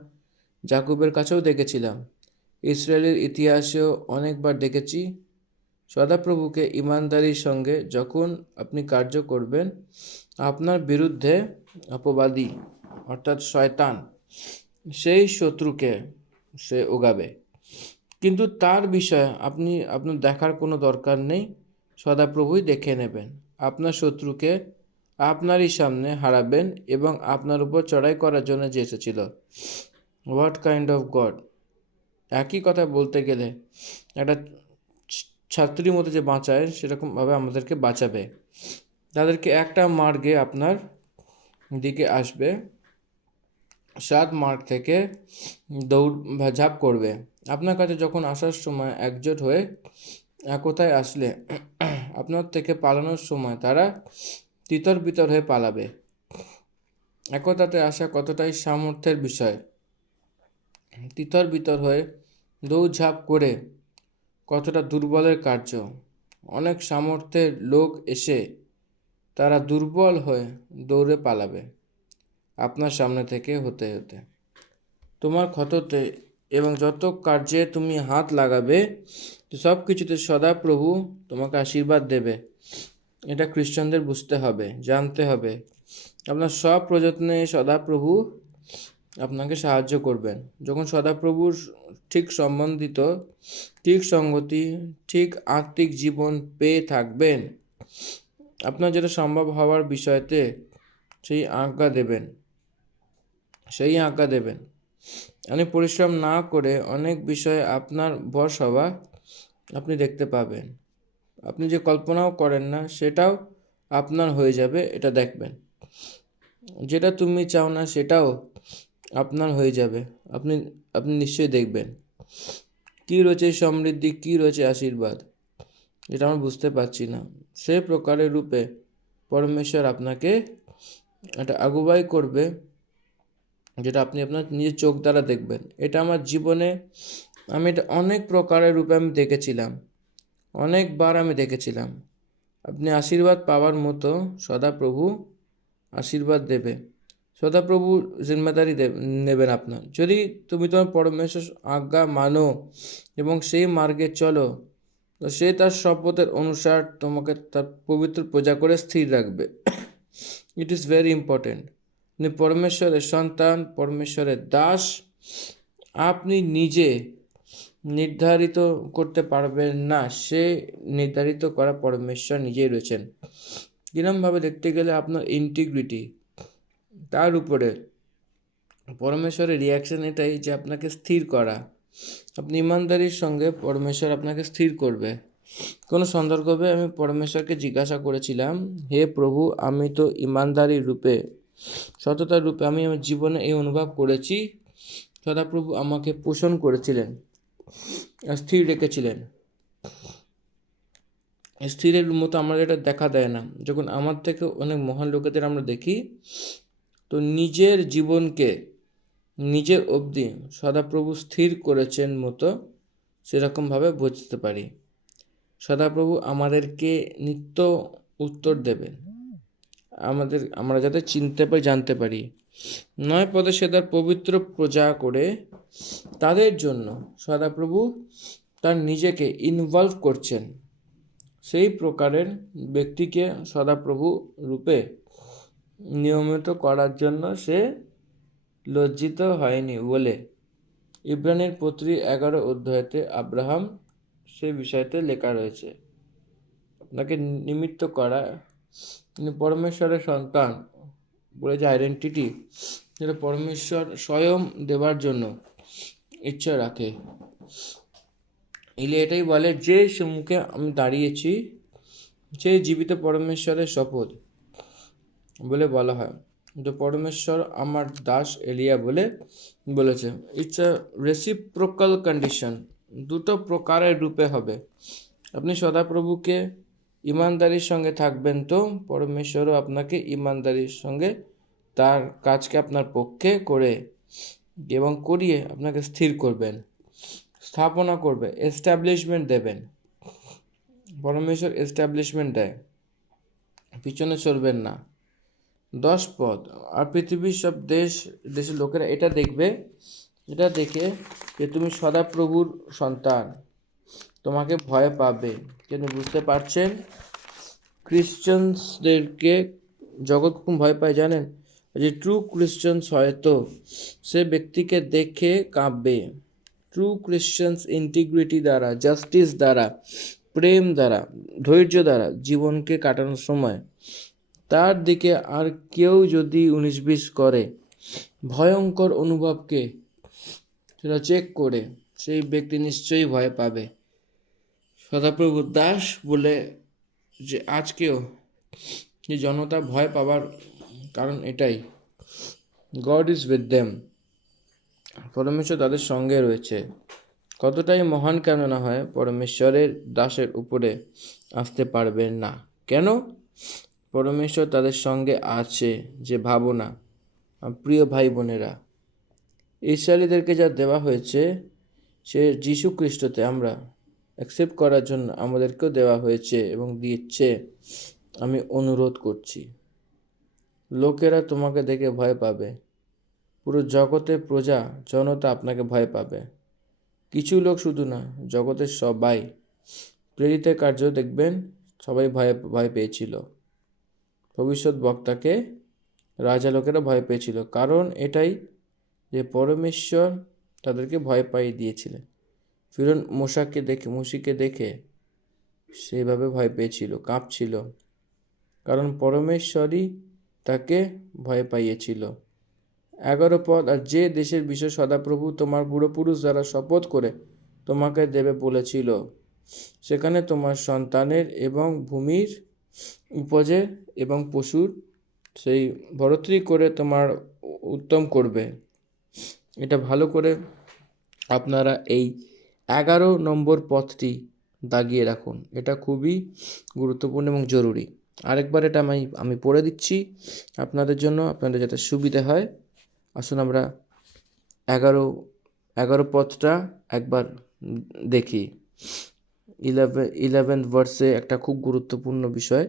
জাকুবের কাছেও দেখেছিলাম, ইসরায়েলের ইতিহাসেও অনেকবার দেখেছি। সদাপ্রভুকে ইমানদারির সঙ্গে যখন আপনি কার্য করবেন, আপনার বিরুদ্ধে অপবাদী অর্থাৎ শয়তান সেই শত্রুকে সে উগাবে, কিন্তু তার বিষয়ে আপনার দেখার কোনো দরকার নেই। সদাপ্রভুই দেখে নেবেন, আপনার শত্রুকে আপনারই সামনে হারাবেন এবং আপনার উপর চড়াই করার জন্য যে এসেছিল। What kind of god! একই কথা বলতে গেলে একটা ছাত্রীর মতো যে বাঁচায় সেরকমভাবে আমাদেরকে বাঁচাবে, তাদেরকে একটা মার্গে আপনার দিকে আসবে, 7 মার্গ থেকে দৌড় ঝাঁপ করবে। আপনার কাছে যখন আসার সময় একজোট হয়ে একতায় আসলে আপনার থেকে পালানোর সময় তারা তিতর বিতর হয়ে পালাবে। একতাতে আসা কতটাই সামর্থ্যের বিষয়। তিতর বিতর হয়ে দৌড়ঝাঁপ করে কতটা দুর্বলের কার্য। অনেক সামর্থ্যের লোক এসে তারা দুর্বল হয়ে দৌড়ে পালাবে আপনার সামনে থেকে হতে হতে। তোমার ক্ষততে এবং যত কার্যে তুমি হাত লাগাবে সব কিছুতে সদাপ্রভু তোমাকে আশীর্বাদ দেবে। এটা খ্রিস্টানদের বুঝতে হবে, জানতে হবে। আপনার সব প্রযত্নে সদাপ্রভু আপনাকে সাহায্য করবেন। যখন সদাপ্রভুর ঠিক সম্বন্ধিত, ঠিক সঙ্গতি, ঠিক আত্মিক জীবন পেয়ে থাকবেন, আপনার যেটা সম্ভব হওয়ার বিষয়তে সেই আজ্ঞা দেবেন। আপনি পরিশ্রম না করে অনেক বিষয়ে আপনার বশ হওয়া আপনি দেখতে পাবেন। আপনি যে কল্পনাও করেন না সেটাও আপনার হয়ে যাবে, এটা দেখবেন। যেটা তুমি চাও না সেটাও আপনার হয়ে যাবে, আপনি নিশ্চয়ই দেখবেন। কী রয়েছে সমৃদ্ধি, কী রয়েছে আশীর্বাদ, এটা আমরা বুঝতে পারছি না। সে প্রকারের রূপে পরমেশ্বর আপনাকে একটা আগুয়াই করবে, যেটা আপনি আপনার নিজের চোখ দ্বারা দেখবেন। এটা আমার জীবনে আমি এটা অনেক প্রকারের রূপে আমি দেখেছিলাম, অনেকবার আমি দেখেছিলাম। আপনি আশীর্বাদ পাওয়ার মতো সদাপ্রভু আশীর্বাদ দেবে, সদাপ্রভু জিম্মেদারি নেবেন আপনার। যদি তুমি তোমার পরমেশ্বর আজ্ঞা মানো এবং সেই মার্গে চলো, তো সে তার শপথের অনুসার তোমাকে তার পবিত্র প্রজা করে স্থির রাখবে। It is very important. আপনি পরমেশ্বরের সন্তান, পরমেশ্বরের দাস। আপনি নিজে নির্ধারিত করতে পারবেন না, সে নির্ধারিত করা পরমেশ্বর নিজেই রয়েছেন। কিরমভাবে দেখতে গেলে আপনার ইন্টিগ্রিটি, তার উপরে পরমেশ্বরের রিয়াকশন এটাই যে আপনাকে স্থির করা। আপনি ইমানদারির সঙ্গে পরমেশ্বর আপনাকে স্থির করবে। কোনো সন্দর্ভে আমি পরমেশ্বরকে জিজ্ঞাসা করেছিলাম, হে প্রভু, আমি তো ইমানদারির রূপে, সততার রূপে আমি আমার জীবনে এই অনুভব করেছি, সদাপ্রভু আমাকে পোষণ করেছিলেন, স্থির রেখেছিলেন। স্থিরের মতো আমরা এটা দেখা দেয় না। যখন আমার থেকে অনেক মহান লোকেদের আমরা দেখি, তো নিজের জীবনকে নিজের অবধি সদাপ্রভু স্থির করেছেন মতো সেরকমভাবে বুঝতে পারি। সদাপ্রভু আমাদেরকে নিত্য উত্তর দেবেন, আমরা যাতে চিনতে পারি, জানতে পারি। নয় পদে সে তার পবিত্র প্রজা করে তাদের জন্য সদাপ্রভু তার নিজেকে ইনভলভ করছেন। সেই প্রকারের ব্যক্তিকে সদাপ্রভু রূপে নিয়মিত করার জন্য সে লজ্জিত হয়নি বলে ইব্রানির পত্রী 11 অধ্যায়তে আব্রাহাম সে বিষয়তে লেখা রয়েছে। আপনাকে নিমিত্ত করা, তিনি পরমেশ্বরের সন্তান বলে যে আইডেন্টিটি, যেটা পরমেশ্বর স্বয়ং দেবার জন্য ইচ্ছা রাখে। ইলে এটাই বলে যে সম্মুখে আমি দাঁড়িয়েছি সেই জীবিত পরমেশ্বরের শপথ বলে বলা হয়। তো পরমেশ্বর আমার দাস এলিয়া বলে বলেছে। ইটস আ রেসিপ্রোকাল কন্ডিশন, দুটো প্রকারের রূপে হবে। আপনি সদাপ্রভুকে ইমানদারির সঙ্গে থাকবেন, তো পরমেশ্বরও আপনাকে ইমানদারির সঙ্গে তার কাজকে আপনার পক্ষে করে এবং করিয়ে আপনাকে স্থির করবেন, স্থাপনা করবে, এস্টাবলিশমেন্ট দেবেন। পরমেশ্বর এস্টাবলিশমেন্ট দেয়, পিছনে চলবেন না। 10 পদ, আর পৃথিবীর সব দেশের লোকেরা এটা দেখবে, এটা দেখে যে তুমি সদাপ্রভুর সন্তান, তোমাকে ভয় পাবে। কেন বুঝতে পারছেন? ক্রিশ্চিয়ানসদেরকে জগৎ খুব ভয় পায় জানেন? যে ট্রু ক্রিশ্চিয়ানস হয়তো সে ব্যক্তিকে দেখে কাঁপবে। ট্রু ক্রিশ্চিয়ানস ইন্টিগ্রিটি দ্বারা, জাস্টিস দ্বারা, প্রেম দ্বারা, ধৈর্য দ্বারা জীবনকে কাটানোর সময় তার দিকে আর কেউ যদি 19-20 করে, ভয়ঙ্কর অনুভবকে সেটা চেক করে সেই ব্যক্তি নিশ্চয়ই ভয় পাবে। সদাপ্রভু দাস বলে যে আজকেও যে জনতা ভয় পাবার কারণ এটাই, গড ইজ উইথ দেম, পরমেশ্বর তাদের সঙ্গে রয়েছে। কতটাই মহান কেন না হয়, পরমেশ্বরের দাসের উপরে আসতে পারবেন না। কেন? পরমেশ্বর তাদের সঙ্গে আছে যে ভাবনা। প্রিয় ভাই বোনেরা, ইসরায়েলিদেরকে যা দেওয়া হয়েছে সে যীশু খ্রিস্টতে আমরা অ্যাকসেপ্ট করার জন্য আমাদেরকেও দেওয়া হয়েছে এবং দিচ্ছে। আমি অনুরোধ করছি, লোকেরা তোমাকে দেখে ভয় পাবে, পুরো জগতের প্রজা জনতা আপনাকে ভয় পাবে। কিছু লোক শুধু না, জগতের সবাই, প্রেরিত কার্য দেখবেন সবাই ভয় পেয়েছিল। ভবিষ্যৎ বক্তাকে রাজা লোকেরা ভয় পেয়েছিল, কারণ এটাই যে পরমেশ্বর তাদেরকে ভয় পাইয়ে দিয়েছিলেন। ফিরৌন মোশিকে দেখে সেইভাবে ভয় পেয়েছিল, কাঁপছিল, কারণ পরমেশ্বরই তাকে ভয় পাইয়েছিল। 11 পদ, আর যে দেশের বিষয় সদাপ্রভু তোমার পূর্বপুরুষ দ্বারা শপথ করে তোমাকে দেবে বলেছিল, সেখানে তোমার সন্তানের এবং ভূমির উপজের এবং পশুর সেই বড়ত্রি করে তোমার উত্তম করবে। এটা ভালো করে আপনারা এই 11 নম্বর পথটি দাগিয়ে রাখুন, এটা খুবই গুরুত্বপূর্ণ এবং জরুরি। আরেকবার এটা আমি পড়ে দিচ্ছি আপনাদের জন্য, আপনাদের যাতে সুবিধা হয়। আসুন আমরা 11 পথটা একবার দেখি। 11th ভার্সে একটা খুব গুরুত্বপূর্ণ বিষয়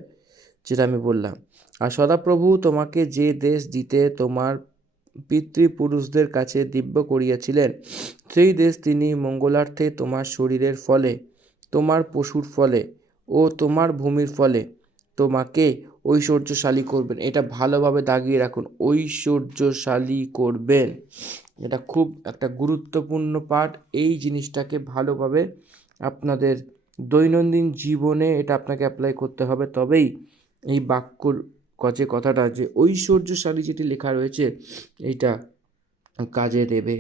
যেটা আমি বললাম, আর সদাপ্রভু তোমাকে যে দেশ দিতে তোমার পিতৃপুরুষদের কাছে দিব্য করিয়াছিলেন, সেই দেশ তিনি মঙ্গলার্থে তোমার শরীরের ফলে, তোমার পশুর ফলে ও তোমার ভূমির ফলে তোমাকে ঐশ্বর্যশালী করবেন। এটা ভালোভাবে দাগিয়ে রাখুন, ঐশ্বর্যশালী করবেন। এটা খুব একটা গুরুত্বপূর্ণ পাঠ। এই জিনিসটাকে ভালোভাবে আপনাদের দৈনন্দিন জীবনে এটা আপনাকে অ্যাপ্লাই করতে হবে, তবেই এই বাক্যর কথাটা যে ঐশ্বর্যশালী যেটি লেখা রয়েছে এইটা কাজে দেবে।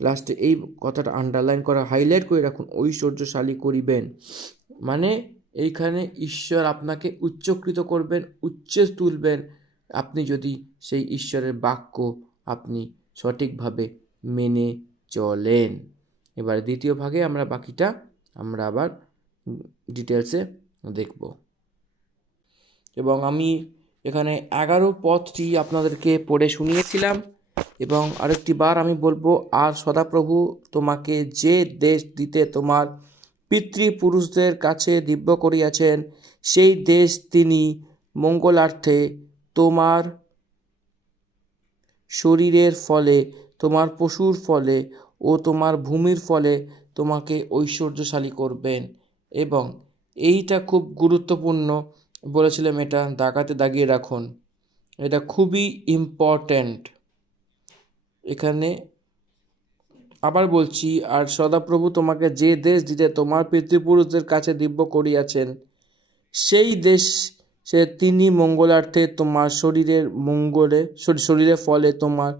লাস্টে এই কথাটা আন্ডারলাইন করা, হাইলাইট করে রাখুন, ঐশ্বর্যশালী করিবেন। মানে এইখানে ঈশ্বর আপনাকে উচ্চকৃত করবেন, উচ্চে তুলবেন, আপনি যদি সেই ঈশ্বরের বাক্য আপনি সঠিকভাবে মেনে চলেন। এবার দ্বিতীয় ভাগে আমরা বাকিটা আমরা আবার ডিটেলসে দেখব। এবং আমি এখানে 11 পদটি আপনাদেরকে পড়ে শুনিয়েছিলাম, এবং আরেকটি বার আমি বলবো, আর সদাপ্রভু তোমাকে যে দেশ দিতে তোমার পিতৃপুরুষদের কাছে দিব্য করিয়াছেন, সেই দেশ তিনি মঙ্গলার্থে তোমার শরীরের ফলে, তোমার পশুর ফলে ও তোমার ভূমির ফলে তোমাকে ঐশ্বর্যশালী করবেন। এবং এইটা খুব গুরুত্বপূর্ণ বলেছিলাম, এটা দাগাতে দাগিয়ে রাখুন, এটা খুবই ইম্পর্ট্যান্ট। এখানে আবার বলছি, আর সদাপ্রভু তোমাকে যে দেশ দিতে তোমার পিতৃপুরুষদের কাছে দিব্য করিয়াছেন, সেই দেশ সে তিনি মঙ্গলার্থে তোমার শরীরের মঙ্গলে শরীরের ফলে, তোমার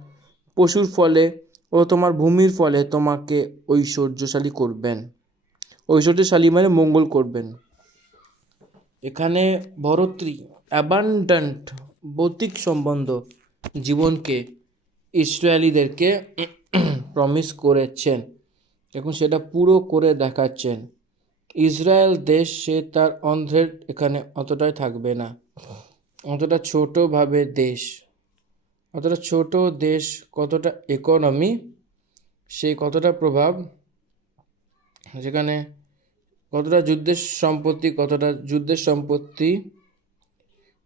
পশুর ফলে ও তোমার ভূমির ফলে তোমাকে ঐশ্বর্যশালী করবেন। ঐশ্বর্যশালী মানে মঙ্গল করবেন। এখানে বরত্রী, অ্যাবান্ডান্ট ভৌতিক সম্বন্ধ জীবনকে ইসরায়েলিদেরকে প্রমিস করেছেন, এখন সেটা পুরো করে দেখাচ্ছেন। ইসরায়েল দেশ, সে তার অন্ধ্রের এখানে অতটাই থাকবে না, অতটা ছোটোভাবে দেশ, অতটা ছোট দেশ, কতটা ইকোনমি, সেই কতটা প্রভাব, যেখানে কতটা যুদ্ধের সম্পত্তি,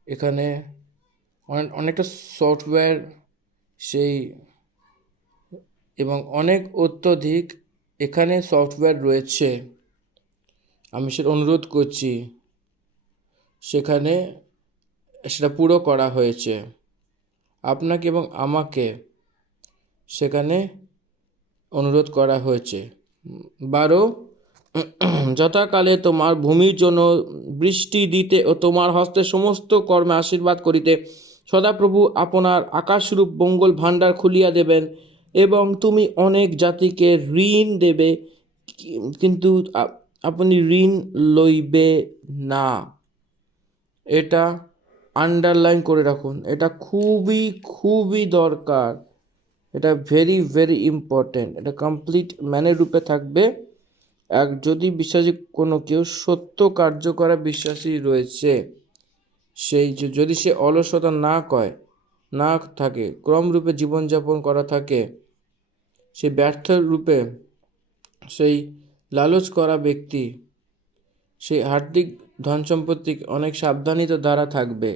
এখানে অনেকটা সফটওয়্যার, সেই এবং অনেক অত্যধিক এখানে সফটওয়্যার রয়েছে। আমি সেটা অনুরোধ করছি, সেখানে সেটা পুরো করা হয়েছে আপনাকে এবং আমাকে, সেখানে অনুরোধ করা হয়েছে। 12, যথাকালে তোমার ভূমির জন্য বৃষ্টি দিতে ও তোমার হস্তে সমস্ত কর্মে আশীর্বাদ করিতে সদাপ্রভু আপনার আকাশরূপ মঙ্গল ভাণ্ডার খুলিয়া দেবেন, এবং তুমি অনেক জাতিকে ঋণ দেবে, কিন্তু আপনি ঋণ লইবে না। এটা আন্ডারলাইন করে রাখুন, এটা খুবই খুবই দরকার, এটা ভেরি ভেরি ইম্পর্টেন্ট। এটা কমপ্লিট ম্যানের রূপে থাকবে। যদি বিশ্বাসী কোনো কেউ সত্য কার্য করা বিশ্বাসী রয়েছে, সেই যদি সে অলসতা না থাকে, ক্রমরূপে জীবনযাপন করা থাকে, সে ব্যর্থ রূপে, সেই লালচ করা ব্যক্তি, সেই আর্থিক ধন সম্পত্তি অনেক সাবধানিত দ্বারা থাকবে।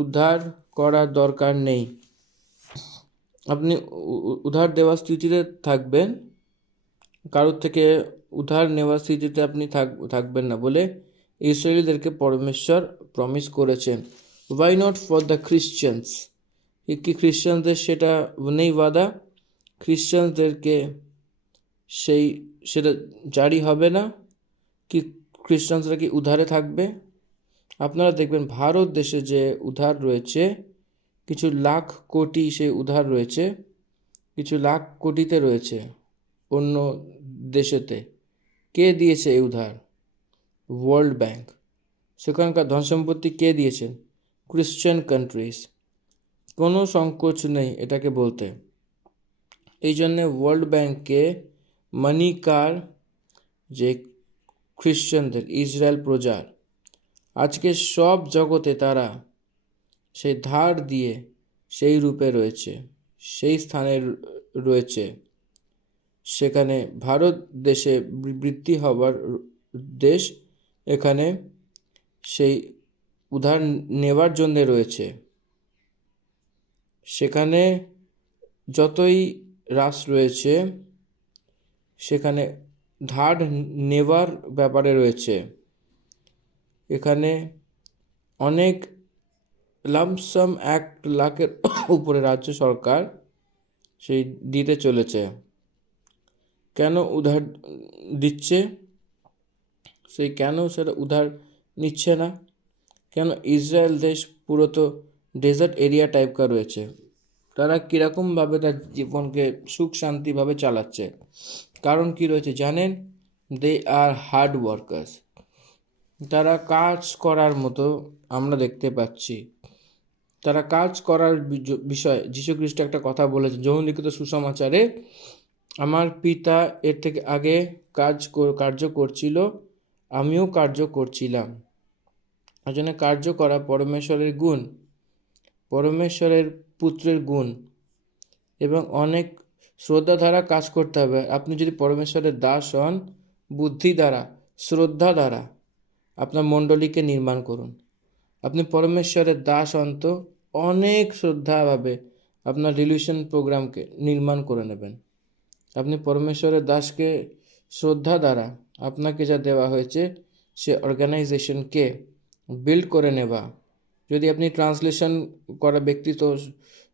উদ্ধার করার দরকার নেই, আপনি উধার দেওয়ার স্থিতিতে থাকবেন, কারোর থেকে উধার নেওয়ার স্থিতিতে আপনি থাকবেন না বলে ইসরায়েলিদেরকে পরমেশ্বর প্রমিস করেছেন। ওয়াই নট ফর দ্য খ্রিশ্চানস, কি খ্রিশ্চানদের সেটা নেই বাধা? খ্রিশ্চানদেরকে সেটা জারি হবে না কি? খ্রিশ্চানরা কি উধারে থাকবে? আপনারা দেখবেন ভারত দেশে যে উধার রয়েছে, কিছু লাখ কোটি সেই উধার রয়েছে, কিছু লাখ কোটিতে রয়েছে অন্য দেশেতে। কে দিয়েছে এই উধার? World bank. সেখানকার ধন সম্পত্তি কে দিয়েছেন? Christian countries. কোনো সংকোচ নেই এটাকে বলতে। এই জন্যে ওয়ার্ল্ড ব্যাংকে মানি কার, যে খ্রিশ্চানদের, ইসরায়েল প্রজার, আজকে সব জগতে তারা সেই ধার দিয়ে সেই রূপে রয়েছে, সেই স্থানে রয়েছে। সেখানে ভারত দেশে বৃদ্ধি হবার দেশ, এখানে সেই উধার নেওয়ার জন্য রয়েছে। সেখানে যতই হ্রাস রয়েছে, সেখানে ধার নেওয়ার ব্যাপারে রয়েছে। এখানে অনেক লামসাম 1 লাখের উপরে রাজ্য সরকার সেই দিতে চলেছে। কেন উধার দিচ্ছে? কেন সেটা উধার নিচ্ছে না? কেন? ইসরায়েল দেশ পুরো তো ডেজার্ট এরিয়া টাইপকার রয়েছে, তারা কীরকমভাবে তার জীবনকে সুখ শান্তিভাবে চালাচ্ছে। কারণ কি রয়েছে জানেন? দে আর হার্ড ওয়ার্কার্স। তারা কাজ করার মতো আমরা দেখতে পাচ্ছি। তারা কাজ করার বিষয়, যীশু খ্রিস্ট একটা কথা বলেছে যৌন লিখিত সুসমাচারে, আমার পিতা এর থেকে আগে কার্য করছিল, আমিও কার্য করছিলাম। এই জন্য কার্য করা পরমেশ্বরের গুণ, পরমেশ্বরের পুত্রের গুণ, এবং অনেক শ্রদ্ধা দ্বারা কাজ করতে হবে। আপনি যদি পরমেশ্বরের দাস হন, বুদ্ধি দ্বারা, শ্রদ্ধা দ্বারা আপনার মণ্ডলীকে নির্মাণ করুন। আপনি পরমেশ্বরের দাস হন তো অনেক শ্রদ্ধাভাবে আপনার রিলিউশন প্রোগ্রামকে নির্মাণ করে নেবেন। আপনি পরমেশ্বরের দাসকে শ্রদ্ধা দ্বারা আপনাকে যা দেওয়া হয়েছে সে অর্গানাইজেশনকে বিল্ড করে নেওয়া। যদি আপনি ট্রান্সলেশন করা ব্যক্তি তো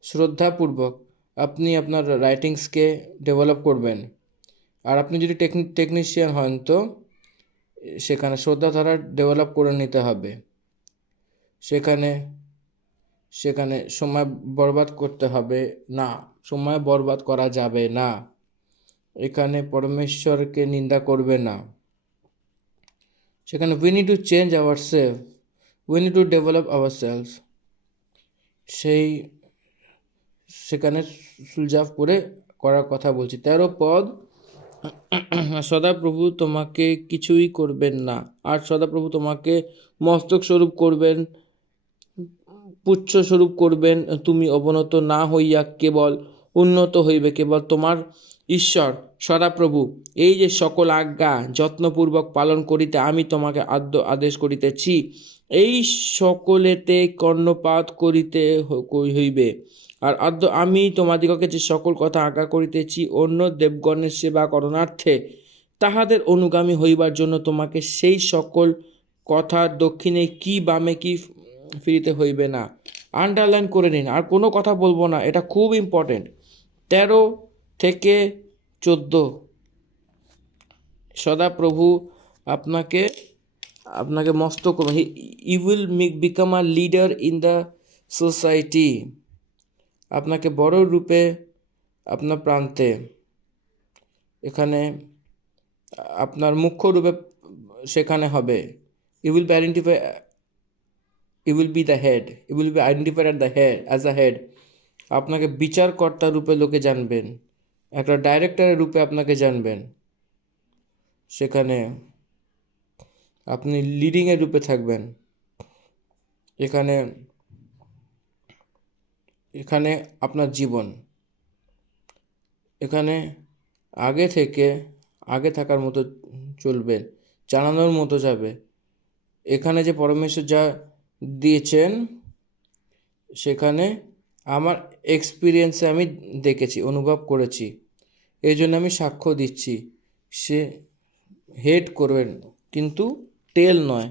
শ্রদ্ধাপূর্বক আপনি আপনার রাইটিংসকে ডেভেলপ করবেন। আর আপনি যদি টেকনিশিয়ান হন তো সেখানে শ্রদ্ধা দ্বারা ডেভেলপ করে নিতে হবে। সেখানে সময় বরবাদ করতে হবে না, সময় বরবাদ করা যাবে না। এখানে পরমেশ্বরকে নিন্দা করবে না। সেখানে we need to change ourselves, we need to develop ourselves। সেখানে সুলজাভ করে করার কথা বলছি। 13 পদ, সদাপ্রভু তোমাকে কিছুই করবেন না, আর সদাপ্রভু তোমাকে মস্তক স্বরূপ করবেন, পুচ্ছ স্বরূপ করবেন। তুমি অবনত না হইয়া কেবল উন্নত হইবে। কেবল তোমার ঈশ্বর সদাপ্রভু এই যে সকল আজ্ঞা যত্নপূর্বক পালন করিতে আমি তোমাকে আদেশ করিতেছি, এই সকলেতে কর্ণপাত করিতে হইবে। আর আমি তোমাদিগকে যে সকল কথা আজ্ঞা করিতেছি অন্য দেবগণের সেবা করণার্থে তাহাদের অনুগামী হইবার জন্য তোমাকে সেই সকল কথা দক্ষিণে কি বামে কি ফিরিতে হইবে না। আন্ডারলাইন করে নিন, আর কোনো কথা বলবো না, এটা খুব ইম্পর্টেন্ট। 13 থেকে 14, সদাপ্রভু আপনাকে মস্ত করুন। He will become a leader in the society. আপনাকে বড় রূপে আপনার প্রান্তে, এখানে আপনার মুখ্য রূপে সেখানে হবে। You will be the head, you will be identified at the head, as a head. আপনাকে বিচারকর্তা রূপে লোকে জানবেন, একটা ডাইরেক্টরের রূপে আপনাকে জানবেন। সেখানে আপনি লিডিংয়ের রূপে থাকবেন। এখানে আপনার জীবন, এখানে আগে থাকার মতো চলবেন, জানানোর মতো যাবে। এখানে যে পরমেশ্বর যা দিয়েছেন সেখানে আমার এক্সপিরিয়েন্সে আমি দেখেছি, অনুভব করেছি, এই জন্য আমি সাক্ষ্য দিচ্ছি। সে হেড করবেন কিন্তু টেল নয়।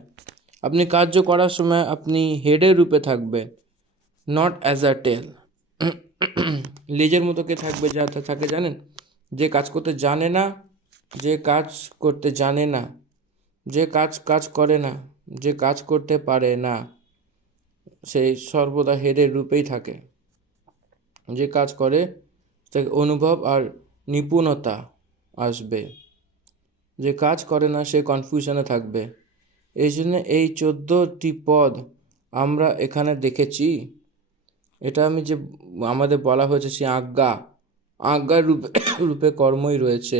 আপনি কার্য করার সময় আপনি হেডের রূপে থাকবেন, নট অ্যাজ আ টেল। লেজের মতো কে থাকবে, যা থাকে জানেন, যে কাজ করতে জানে না, যে কাজ করে না, যে কাজ করতে পারে না, সেই সর্বদা হেডের রূপেই থাকে। যে কাজ করে তাকে অনুভব আর নিপুণতা আসবে, যে কাজ করে না সে কনফিউশনে থাকবে। এই জন্য এই 14টি পদ আমরা এখানে দেখেছি। এটা আমি যে আমাদের বলা হয়েছে সে আজ্ঞার রূপে কর্মই রয়েছে।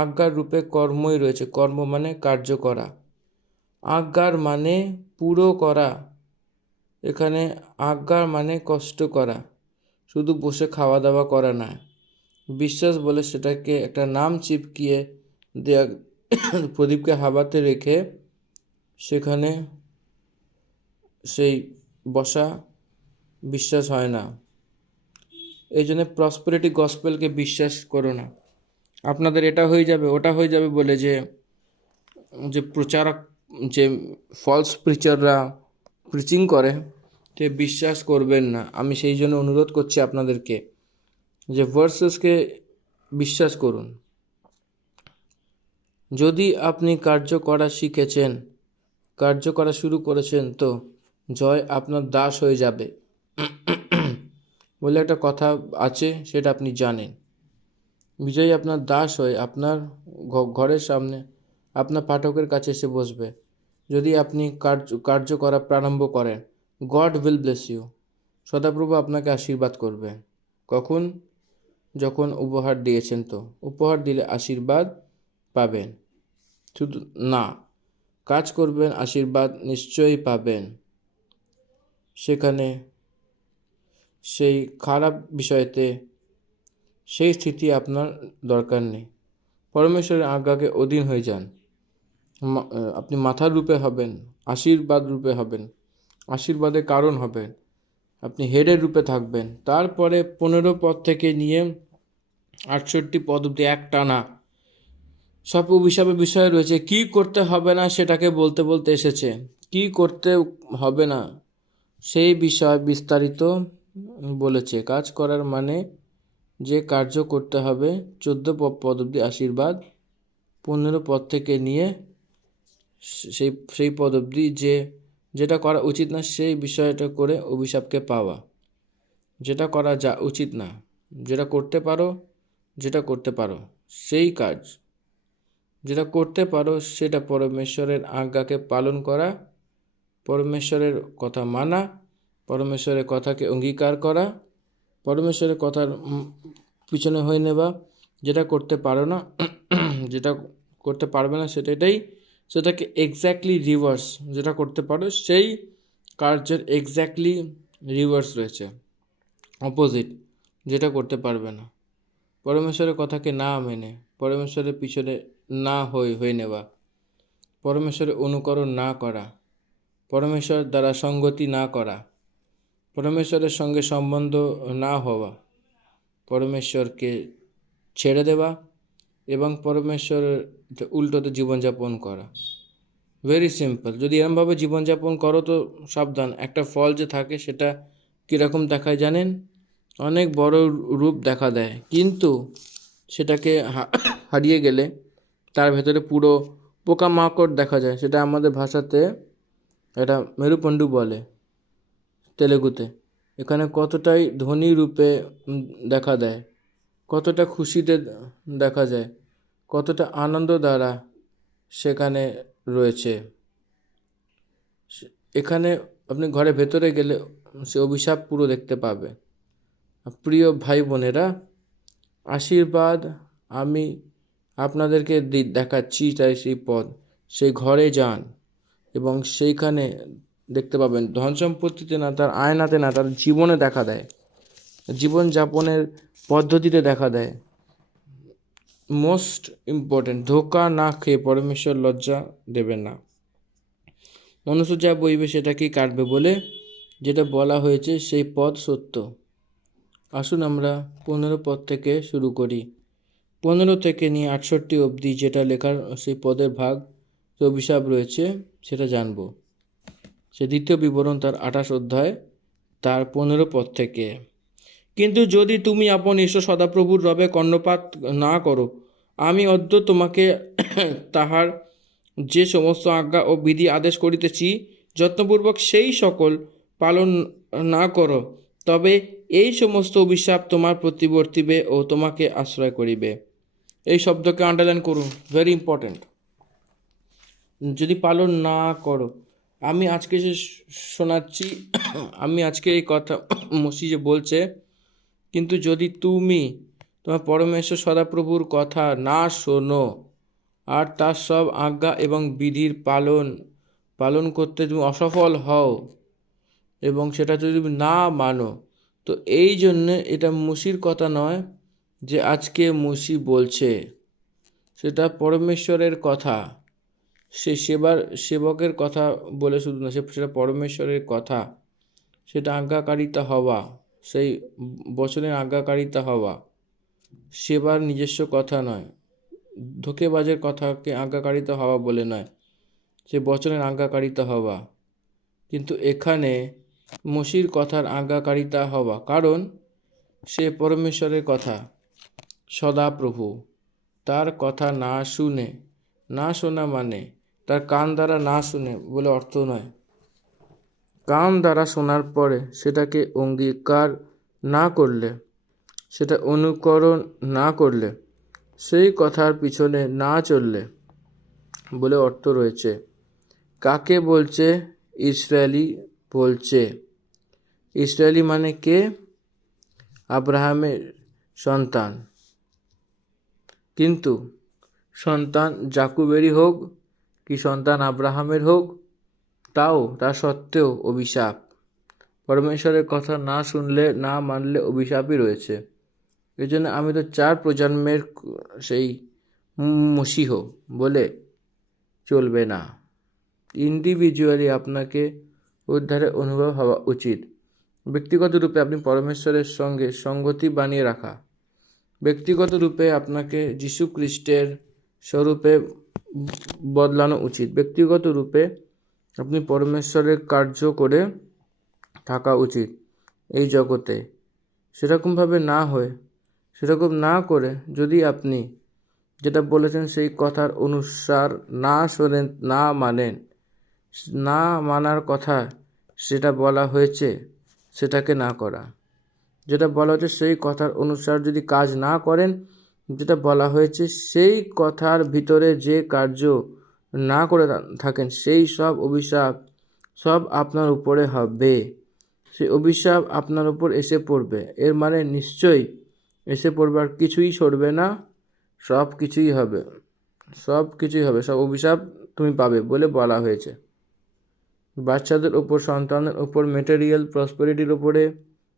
আজ্ঞার রূপে কর্মই রয়েছে। কর্ম মানে কার্য করা, আজ্ঞার মানে পুরো করা। এখানে আজ্ঞার মানে কষ্ট করা, শুধু বসে খাওয়া দাওয়া করা না। বিশ্বাস বলে সেটাকে একটা নাম চিপকিয়ে দেয়া, প্রদীপকে হাওয়াতে রেখে সেখানে সেই বসা বিশ্বাস হয় না। এই জন্য প্রসপেরিটি গসপেলকে বিশ্বাস করো না। আপনাদের এটা হয়ে যাবে ওটা হয়ে যাবে বলে যে প্রচারক, যে ফলস প্রিচাররা প্রিচিং করে, সে বিশ্বাস করবেন না। আমি সেই জন্য অনুরোধ করছি আপনাদেরকে যে ভার্সেসকে বিশ্বাস করুন। যদি আপনি কার্য করা শিখেছেন, কার্য করা শুরু করেছেন, তো জয় আপনার দাস হয়ে যাবে বলে একটা কথা আছে, সেটা আপনি জানেন। বিজয় আপনার দাস হয়ে আপনার ঘরের সামনে আপনার পাঠকের কাছে এসে বসবে। যদি আপনি কার্য করা প্রারম্ভ করেন, গড উইল ব্লেস ইউ। সদাপ্রভু আপনাকে আশীর্বাদ করবে। কখন? যখন উপহার দিয়েছেন, তো উপহার দিলে আশীর্বাদ পাবেন। শুধু না, কাজ করবেন, আশীর্বাদ নিশ্চয়ই পাবেন। সেখানে সেই খারাপ বিষয়তে সেই স্থিতি আপনার দরকার নেই। পরমেশ্বরের আজ্ঞাকে অধীন হয়ে যান। আপনি মাথার রূপে হবেন, আশীর্বাদ রূপে হবেন, আশীর্বাদের কারণ হবেন, আপনি হেডের রূপে থাকবেন। তারপরে 15 পদ থেকে নিয়ে 68 পদ অব্দি এক টানা সব অভিশাপের বিষয় রয়েছে। কি করতে হবে না সেটাকে বলতে বলতে এসেছে। কি করতে হবে না সেই বিষয় বিস্তারিত বলেছে। কাজ করার মানে যে কার্য করতে হবে, 14 পদ অব্দি আশীর্বাদ, 15 পদ থেকে নিয়ে সেই সেই পদ অব্দি যেটা করা উচিত না সেই বিষয়টা করে অভিশাপকে পাওয়া। যেটা করা উচিত না, যেটা করতে পারো সেই কাজ, যেটা করতে পারো সেটা পরমেশ্বরের আজ্ঞাকে পালন করা, পরমেশ্বরের কথা মানা, পরমেশ্বরের কথাকে অঙ্গীকার করা, পরমেশ্বরের কথার পিছনে হয়ে নেওয়া। যেটা করতে পারো না, যেটা করতে পারবে না সেটাকে এক্স্যাক্টলি রিভার্স, যেটা করতে পারো সেই কার্যের এক্স্যাক্টলি রিভার্স রয়েছে, অপোজিট, যেটা করতে পারবে না। পরমেশ্বরের কথাকে না মেনে, পরমেশ্বরের পিছনে না হয়ে নেওয়া, পরমেশ্বরের অনুকরণ না করা, পরমেশ্বরের দ্বারা সঙ্গতি না করা, পরমেশ্বরের সঙ্গে সম্বন্ধ না হওয়া, পরমেশ্বরকে ছেড়ে দেওয়া এবং পরমেশ্বরের উল্টোতে জীবনযাপন করা। Very simple. যদি এরমভাবে জীবনযাপন করো তো সাবধান, একটা ফল যে থাকে সেটা কীরকম দেখায় জানেন? অনেক বড় রূপ দেখা দেয়, কিন্তু সেটাকে হারিয়ে গেলে তার ভেতরে পুরো পোকামাকড় দেখা যায়। সেটা আমাদের ভাষাতে এটা মেরুপন্ডু বলে, তেলেগুতে। এখানে কতটাই ধনী রূপে দেখা দেয়, কতটা খুশিতে দেখা যায়, কতটা আনন্দ দ্বারা সেখানে রয়েছে। এখানে আপনি ঘরের ভেতরে গেলে সে অভিশাপ পুরো দেখতে পাবে। প্রিয় ভাই বোনেরা, আশীর্বাদ আমি আপনাদেরকে দেখাচ্ছি, তাই সেই পদ, সেই ঘরে যান এবং সেইখানে দেখতে পাবেন ধন সম্পত্তিতে না, তার আয়নাতে না, তার জীবনে দেখা দেয়, জীবনযাপনের পদ্ধতিতে দেখা দেয়। মোস্ট ইম্পর্টেন্ট, ধোঁকা না খেয়ে পরমেশ্বর লজ্জা দেবে না। মনুষ্য যা বইবে সেটাকেই কাটবে বলে যেটা বলা হয়েছে সেই পদ সত্য। আসুন আমরা 15 পদ থেকে শুরু করি। 15 থেকে নিয়ে 68 অবধি যেটা লেখার সেই পদের ভাগ অভিশাপ রয়েছে সেটা জানব। সে দ্বিতীয় বিবরণ তার 28 অধ্যায় তার 15 পদ থেকে। কিন্তু যদি তুমি আপন ঈশ্বর সদাপ্রভুর রবে কর্ণপাত না করো, আমি অদ্য তোমাকে তাহার যে সমস্ত আজ্ঞা ও বিধি আদেশ করিতেছি যত্নপূর্বক সেই সকল পালন না করো, তবে এই সমস্ত অভিশাপ তোমার প্রতি বর্তিবে ও তোমাকে আশ্রয় করিবে। এই শব্দকে আন্ডারলাইন করুন, ভেরি ইম্পর্টেন্ট। যদি পালন না করো, আমি আজকে যে শোনাচ্ছি, আমি আজকে এই কথা মসি যে বলছে, কিন্তু যদি তুমি তোমার পরমেশ্বর সদাপ্রভুর কথা না শোনো আর তার সব আজ্ঞা এবং বিধির পালন করতে তুমি অসফল হও এবং সেটা যদি তুমি না মানো, তো এই জন্যে এটা মুসির কথা নয় যে আজকে মুসি বলছে, সেটা পরমেশ্বরের কথা। সে সেবকের কথা বলে শুধু না, সেটা পরমেশ্বরের কথা। সেটা আজ্ঞাকারিতা হওয়া, সেই বচনের আজ্ঞাকারিতা হওয়া, সেবার নিজস্ব কথা নয়, ধোঁকেবাজের কথাকে আজ্ঞাকারিতা হওয়া বলে নয়, সে বচনের আজ্ঞাকারিতা হওয়া। কিন্তু এখানে মসির কথার আজ্ঞাকারিতা হওয়া, কারণ সে পরমেশ্বরের কথা, সদাপ্রভু, তার কথা না শোনা মানে তার কান দ্বারা না শুনে বলে অর্থ নয়। কান দ্বারা শোনার পরে সেটাকে অঙ্গীকার না করলে, সেটা অনুকরণ না করলে, সেই কথার পিছনে না চললে বলে অর্থ রয়েছে। কাকে বলছে? ইসরায়েলি বলছে। ইসরায়েলি মানে কে? আব্রাহামের সন্তান। কিন্তু সন্তান জাকুবেরই হোক, কি সন্তান আব্রাহামের হোক, তা সত্ত্বেও অভিশাপ। পরমেশ্বরের কথা না শুনলে, না মানলে অভিশাপই রয়েছে। এই জন্য আমি তো 4 প্রজন্মের সেই মসীহ বলে চলবে না। ইন্ডিভিজুয়ালি আপনাকে উদ্ধারের অনুভব হওয়া উচিত। ব্যক্তিগত রূপে আপনি পরমেশ্বরের সঙ্গে সঙ্গতি বানিয়ে রাখা। ব্যক্তিগত রূপে আপনাকে যীশু খ্রিস্টের স্বরূপে বদলানো উচিত। ব্যক্তিগত রূপে আপনি পরমেশ্বরের কার্য করে থাকা উচিত এই জগতে। সেরকমভাবে না হয়ে, সেরকম না করে যদি আপনি যেটা বলেছেন সেই কথার অনুসার না শোনেন, না মানেন, না মানার কথা সেটা বলা হয়েছে সেটাকে না করা, যেটা বলা হয়েছে সেই কথার অনুসার যদি কাজ না করেন, যেটা বলা হয়েছে সেই কথার ভিতরে যে কার্য না করে থাকেন, সেই সব অভিশাপ সব আপনার উপরে হবে। সেই অভিশাপ আপনার উপর এসে পড়বে। এর মানে নিশ্চয়ই এসে পড়বে, আর কিছুই সরবে না, সব কিছুই হবে, সব কিছুই হবে, সব অভিশাপ তুমি পাবে বলে বলা হয়েছে। বাচ্চাদের ওপর, সন্তানের ওপর, মেটেরিয়াল প্রসপেরিটির ওপরে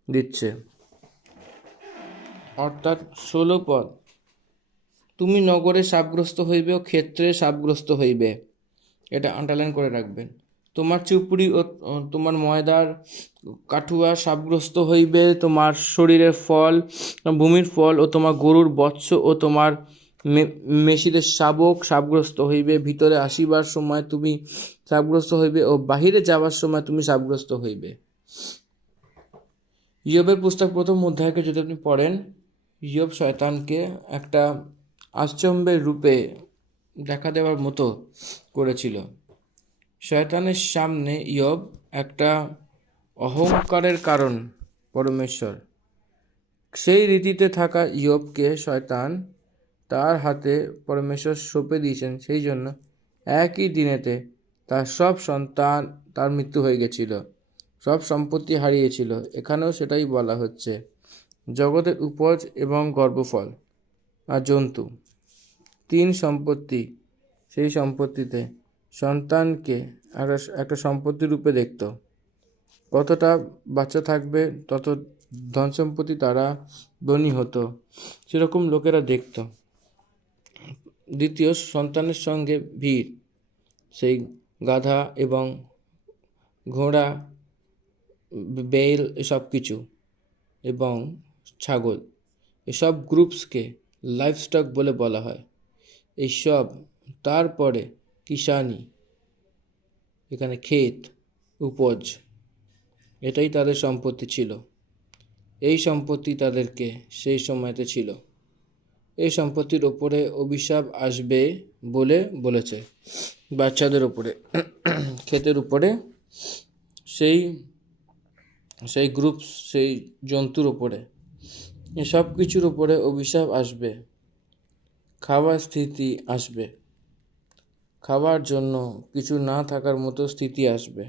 দিচ্ছে। অর্থাৎ 16 পদ, তুমি নগরে শাপগ্রস্ত হইবে ও ক্ষেত্রে শাপগ্রস্ত হইবে। এটা আন্ডারলাইন করে রাখবেন। তোমার চুপড়ি ও তোমার ময়দার কাঠুয়া শাপগ্রস্ত হইবে, তোমার শরীরের ফল, ভূমির ফল ও তোমার গরুর বৎস ও তোমার মেশিদের শাবক শাপগ্রস্ত হইবে। ভিতরে আসিবার সময় তুমি শাপগ্রস্ত হইবে ও বাহিরে যাবার সময় তুমি শাপগ্রস্ত হইবে। ইয়োবের পুস্তক 1ম অধ্যায়কে যদি আপনি পড়েন, ইয়োব শয়তানকে একটা আশ্চর্যের রূপে দেখা দেওয়ার মতো করেছিল। শয়তানের সামনে ইয়োব একটা অহংকারের কারণ পরমেশ্বর। সেই রীতিতে থাকা ইয়োবকে শয়তান তার হাতে পরমেশ্বর সঁপে দিয়েছেন। সেই জন্য একই দিনেতে তার সব সন্তান, তার মৃত্যু হয়ে গেছিল, সব সম্পত্তি হারিয়েছিল। এখানেও সেটাই বলা হচ্ছে। জগতের উপজ এবং গর্ভফল আর জন্তু, 3 সম্পত্তি, সেই সম্পত্তিতে সন্তানকে একটা সম্পত্তি রূপে দেখত। কতটা বাচ্চা থাকবে তত ধন সম্পত্তি তারা ধনী হতো, সেরকম লোকেরা দেখত। দ্বিতীয়, সন্তানের সঙ্গে ভিড়, সেই গাধা এবং ঘোড়া, বেল, এসব কিছু এবং ছাগল, এসব গ্রুপসকে লাইভস্টক বলে বলা হয়। এইসব, তারপরে কিষানি, এখানে ক্ষেত, উপজ, এটাই তাদের সম্পত্তি ছিল। এই সম্পত্তি তাদেরকে সেই সময়তে ছিল। এই সম্পত্তির ওপরে অভিশাপ আসবে বলে বলেছে। বাচ্চাদের উপরে, ক্ষেতের উপরে, সেই গ্রুপ, সেই জন্তুর উপরে, এসব কিছুর উপরে অভিশাপ আসবে। খাওয়ার স্থিতি আসবে, খাওয়ার জন্য কিছু না থাকার মতো স্থিতি আসবে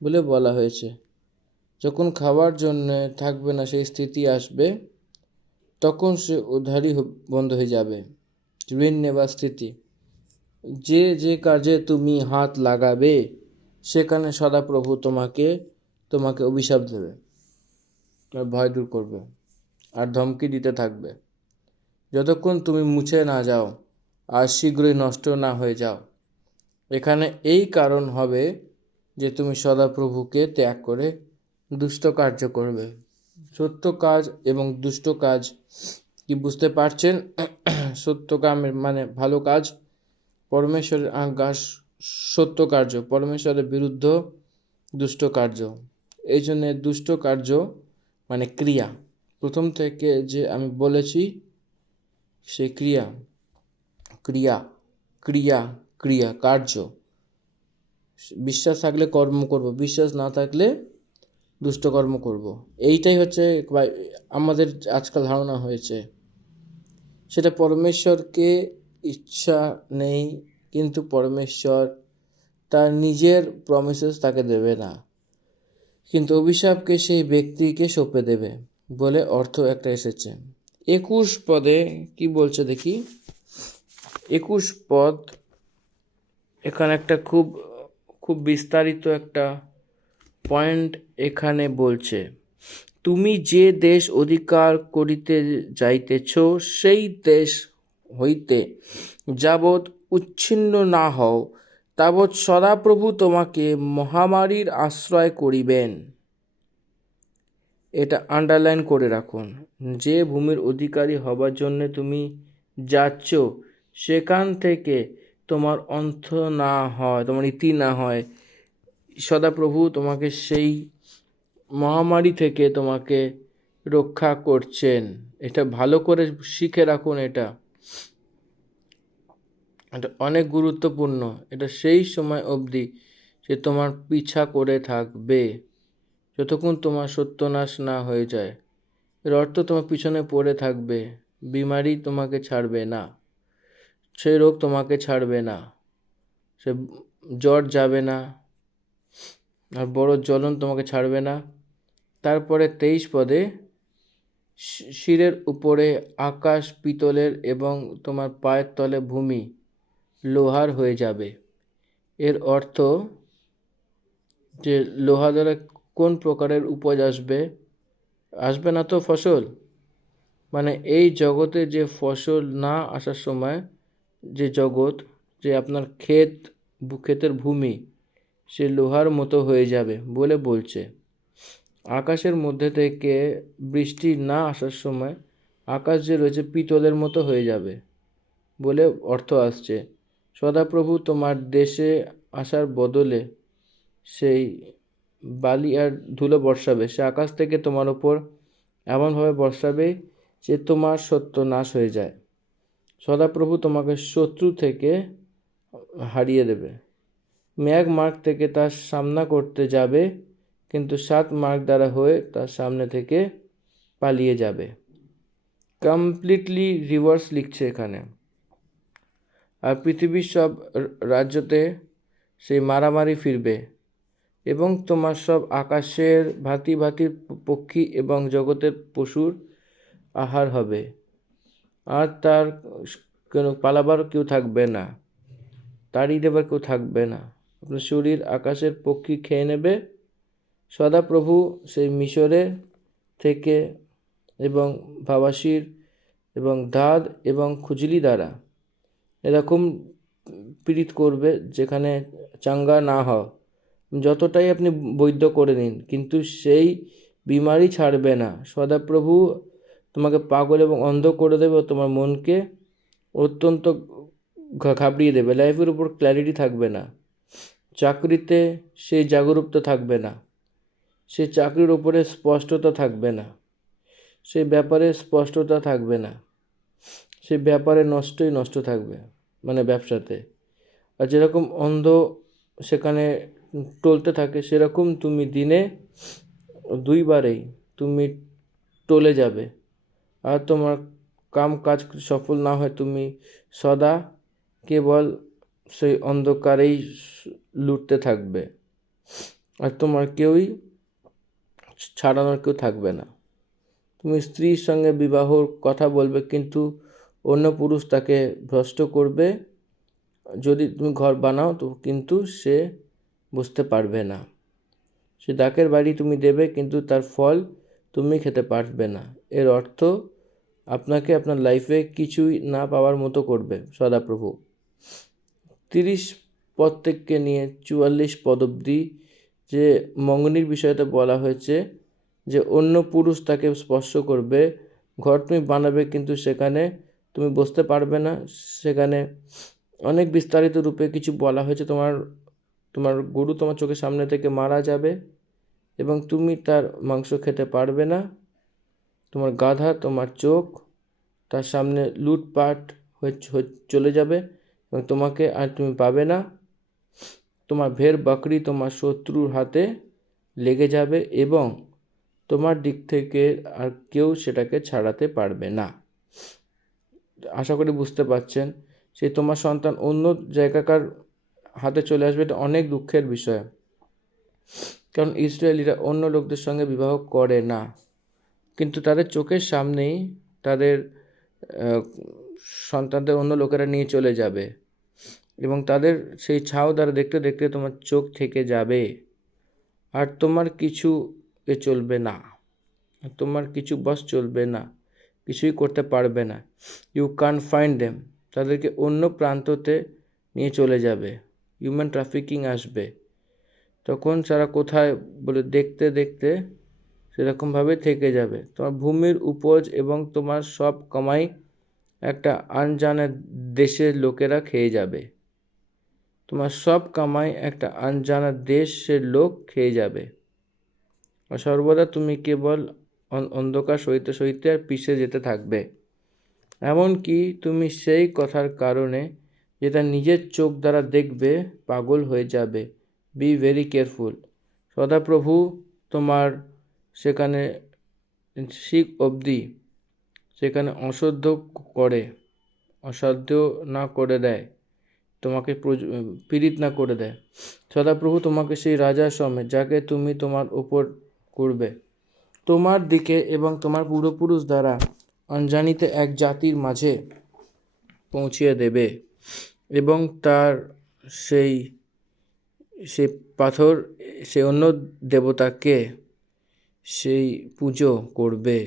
বলে বলা হয়েছে। যখন খাওয়ার জন্য থাকবে না, সেই স্থিতি আসবে, তখন সে উদ্ধারই বন্ধ হয়ে যাবে। ঋণ নেবার স্থিতি, যে কাজে তুমি হাত লাগাবে সেখানে সদাপ্রভু তোমাকে অভিশাপ দেবে, ভয় দূর করবে আর ধমকি দিতে থাকবে। যতক্ষণ তুমি মুছে না যাও আর শীঘ্রই নষ্ট না হয়ে যাও, এখানে এই কারণ হবে যে তুমি সদাপ্রভুকে ত্যাগ করে দুষ্ট কার্য করবে। সত্য কাজ এবং দুষ্ট কাজ কি বুঝতে পারছেন? সত্য কাজ মানে ভালো কাজ, পরমেশ্বরের আজ্ঞা, সত্য কার্য, পরমেশ্বরের বিরুদ্ধ দুষ্ট কার্য। এই জন্য দুষ্ট কার্য মানে ক্রিয়া, প্রথম থেকে যে আমি বলেছি সেই ক্রিয়া, ক্রিয়া ক্রিয়া ক্রিয়া কার্য। বিশ্বাস থাকলে কর্ম করব, বিশ্বাস না থাকলে দুষ্টকর্ম করব। এইটাই হচ্ছে আমাদের আজকাল ধারণা হয়েছে। সেটা পরমেশ্বরকে ইচ্ছা নেই, কিন্তু পরমেশ্বর তার নিজের প্রমিসেস তাকে দেবে না, কিন্তু অভিশাপকে সেই ব্যক্তিকে সঁপে দেবে বলে অর্থ একটা এসেছে। 21 পদে কি বলছে দেখি। 21 পদ, এখানে একটা খুব খুব বিস্তারিত একটা পয়েন্ট এখানে বলছে, তুমি যে দেশ অধিকার করিতে যাইতেছ সেই দেশ হইতে যাবৎ উচ্ছিন্ন না হও তাবৎ সদাপ্রভু তোমাকে মহামারীর আশ্রয় করিবেন। এটা আন্ডারলাইন করে রাখুন। যে ভূমির অধিকারী হবার জন্য তুমি যাচ্ছ সেখান থেকে তোমার অন্ত না হয়, তোমার ইতি না হয়, সদাপ্রভু তোমাকে সেই মহামারী থেকে তোমাকে রক্ষা করছেন। এটা ভালো করে শিখে রাখুন। এটা অনেক গুরুত্বপূর্ণ। এটা সেই সময় অবধি সে তোমার পিছা করে থাকবে যতক্ষণ তোমার সত্যনাশ না হয়ে যায়। এর অর্থ তোমার পিছনে পড়ে থাকবে। বিমারি তোমাকে ছাড়বে না, সে রোগ তোমাকে ছাড়বে না, সে জ্বর যাবে না, আর বড় জ্বলন তোমাকে ছাড়বে না। তারপরে 23 পদে, শিরের উপরে আকাশ পিতলের এবং তোমার পায়ের তলে ভূমি লোহার হয়ে যাবে। এর অর্থ যে লোহা দ্বারা কোন প্রকারের উপজ আসবে? আসবে না তো ফসল। মানে এই জগতে যে ফসল না আসার সময় যে জগৎ, যে আপনার ক্ষেতের ভূমি সে লোহার মতো হয়ে যাবে বলে বলছে। আকাশের মধ্যে থেকে বৃষ্টি না আসার সময় আকাশ যে রয়েছে পিতলের মতো হয়ে যাবে বলে অর্থ আসছে। সদাপ্রভু তোমার দেশে আসার বদলে সেই বালি আর ধুলো বর্ষাবে। সে আকাশ থেকে তোমার ওপর এমনভাবে বর্ষাবে যে তোমার সত্যনাশ হয়ে যায়। সদাপ্রভু তোমাকে শত্রু থেকে হারিয়ে দেবে। মেঘ মার্গ থেকে তার সামনা করতে যাবে, কিন্তু 7 মার্গ দ্বারা হয়ে তার সামনে থেকে পালিয়ে যাবে। কমপ্লিটলি রিভার্স লিখছে এখানে। আর পৃথিবীর সব রাজ্যতে সেই মারামারি ফিরবে এবং তোমার সব আকাশের ভাঁতি ভাঁতি পক্ষী এবং জগতের পশুর আহার হবে। আর তার কোনো পালাবার কেউ থাকবে না, তাড়িয়ে দেবার কেউ থাকবে না। আপনার শরীর আকাশের পক্ষী খেয়ে নেবে। সদাপ্রভু সেই মিশরে থেকে এবং ভাবাসীর এবং দাদ এবং খুজলি দ্বারা এরকম পীড়িত করবে যেখানে চাঙ্গা না হও। যতটাই আপনি বৈদ্য করে নিন, কিন্তু সেই বিমারি ছাড়বে না। সদাপ্রভু তোমাকে পাগল এবং অন্ধ করে দেবে ও তোমার মনকে অত্যন্ত ঘাবড়িয়ে দেবে। লাইফের উপর ক্ল্যারিটি থাকবে না। চাকরিতে সেই জাগরূকতা থাকবে না, সে চাকরির উপরে স্পষ্টতা থাকবে না, সেই ব্যাপারে স্পষ্টতা থাকবে না, সে ব্যাপারে নষ্ট থাকবে, মানে ব্যবসাতে। আর যেরকম অন্ধ সেখানে টলতে থাকে, সেরকম তুমি দিনে 2 বারেই তুমি টলে যাবে। আর তোমার কাজ সফল না হয় তুমি সদা কেবল সেই অন্ধকারেই লুটতে থাকবে, আর তোমার কেউই ছাড়ানোর কেউ থাকবে না। তুমি স্ত্রীর সঙ্গে বিবাহর কথা বলবে, কিন্তু অন্য পুরুষ তাকে ভ্রষ্ট করবে। যদি তুমি ঘর বানাও তো কিন্তু সে বুঝতে পারবে না। সে ডাকের বাড়ি তুমি দেবে, কিন্তু তার ফল তুমি খেতে পারবে না। এর অর্থ আপনাকে আপনার লাইফে কিছুই না পাওয়ার মতো করবে সদাপ্রভু। 30 পদ থেকে নিয়ে 44 পদ অবধি যে মঙ্গনির বিষয়টা বলা হয়েছে, যে অন্য পুরুষ তাকে স্পর্শ করবে। ঘর তুমি বানাবে, কিন্তু সেখানে তুমি বসতে পারবে না। সেখানে অনেক বিস্তারিত রূপে কিছু বলা হয়েছে। তোমার গরু তোমার চোখের সামনে থেকে মারা যাবে এবং তুমি তার মাংস খেতে পারবে না। তোমার গাধা, তোমার চোখ তার সামনে লুটপাট হয়ে চলে যাবে এবং তোমাকে আর তুমি পাবে না। তোমার ভেড় বকরি তোমার শত্রুর হাতে লেগে যাবে এবং তোমার দিক থেকে আর কেউ সেটাকে ছাড়াতে পারবে না। আশা করি বুঝতে পারছেন। সেই তোমার সন্তান অন্য জায়গাকার হাতে চলে আসবে। এটা অনেক দুঃখের বিষয়, কারণ ইসরায়েলিরা অন্য লোকদের সঙ্গে বিবাহ করে না, কিন্তু তাদের চোখের সামনেই তাদের সন্তানদের অন্য লোকেরা নিয়ে চলে যাবে। এবং তাদের সেই ছাও দ্বারা দেখতে দেখতে তোমার চোখ থেকে যাবে, আর তোমার কিছু চলবে না, তোমার কিছু বস চলবে না, কিছুই করতে পারবে না। ইউ কান্ট ফাইন্ড দেম, তাদেরকে অন্য প্রান্ততে নিয়ে চলে যাবে, হিউম্যান ট্রাফিকিং আসবে। তখন তারা কোথায় বলে দেখতে দেখতে সেরকমভাবে থেকে যাবে। তোমার ভূমির উপজ এবং তোমার সব কামাই একটা আনজানা দেশের লোকেরা খেয়ে যাবে, তোমার সব কামাই একটা আনজানা দেশের লোক খেয়ে যাবে। আর সর্বদা তুমি কেবল অন্ধকার সইতে সইতে আর পিষে যেতে থাকবে, এমনকি তুমি সেই কথার কারণে যেটা নিজের চোখ দ্বারা দেখবে পাগল হয়ে যাবে। Be very careful. সদাপ্রভু তোমার সেখানে শিখ অবধি সেখানে অসাধ্য না করে দেয়, তোমাকে পীড়িত না করে দেয়। সদাপ্রভু তোমাকে সেই রাজা সমেত যাকে তুমি তোমার উপর করবে, তোমার দিকে এবং তোমার পূর্বপুরুষ দ্বারা অঞ্জানিতে এক জাতির মাঝে পৌঁছিয়ে দেবে, এবং তার সেই সেই পাথর সে অন্য দেবতাকে সেই পুজো করবে,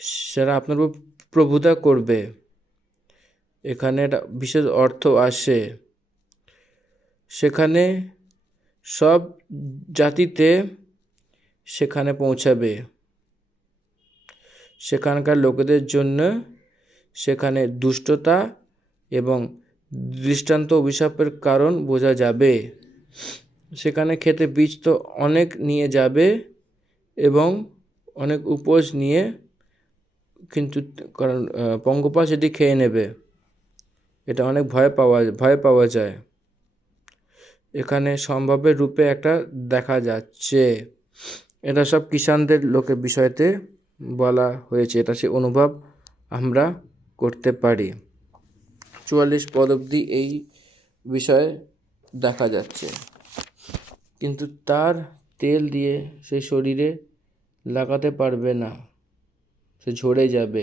সেটা আপনার উপর প্রভুতা করবে। এখানে একটা বিশেষ অর্থ আসে, সেখানে সব জাতিতে সেখানে পৌঁছাবে, সেখানকার লোকেদের জন্য সেখানে দুষ্টতা এবং দৃষ্টান্ত অভিশাপের কারণ বোঝা যাবে। সেখানে খেতে বীজ তো অনেক নিয়ে যাবে এবং অনেক উপোস নিয়ে, কিন্তু কারণ পঙ্গপাল সেটি খেয়ে নেবে, এটা অনেক ভয় পাওয়া যায়। এখানে সম্ভাব্যের রূপে একটা দেখা যাচ্ছে, এটা সব কিষানদের লোকের বিষয়তে বলা হয়েছে, এটা সে অনুভব আমরা করতে পারি। 44 পদ অবধি এই বিষয়ে দেখা যাচ্ছে, কিন্তু তার তেল দিয়ে সেই শরীরে লাগাতে পারবে না, সে ঝরে যাবে।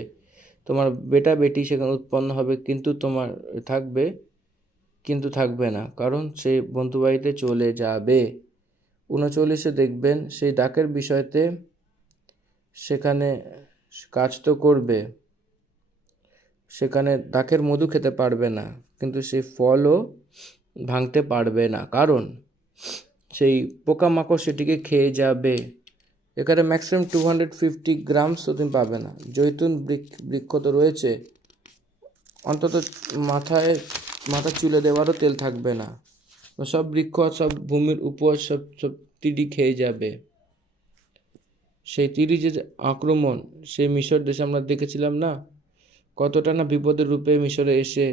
তোমার বেটা বেটি সেখানে উৎপন্ন হবে, কিন্তু তোমার থাকবে না, কারণ সে বন্ধুবাড়িতে চলে যাবে। 39 দেখবেন সেই ডাকের বিষয়তে, সেখানে কাজ তো করবে, সেখানে ডাকের মধু খেতে পারবে না, কিন্তু সেই ফলও ভাঙতে পারবে না, কারণ সেই পোকামাকড় সেটিকে খেয়ে যাবে। এখানে ম্যাক্সিমাম 250 গ্রামস তো তুমি পাবে না। জৈতুন বৃক্ষ তো রয়েছে, অন্তত মাথা চুলে দেওয়ারও তেল থাকবে না। সব বৃক্ষ, সব ভূমির উপর সব তিড়ি খেয়ে যাবে। সেই তিড়ি যে আক্রমণ সেই মিশর দেশে আমরা দেখেছিলাম না, কতটা না বিপদের রূপে মিশরে এসে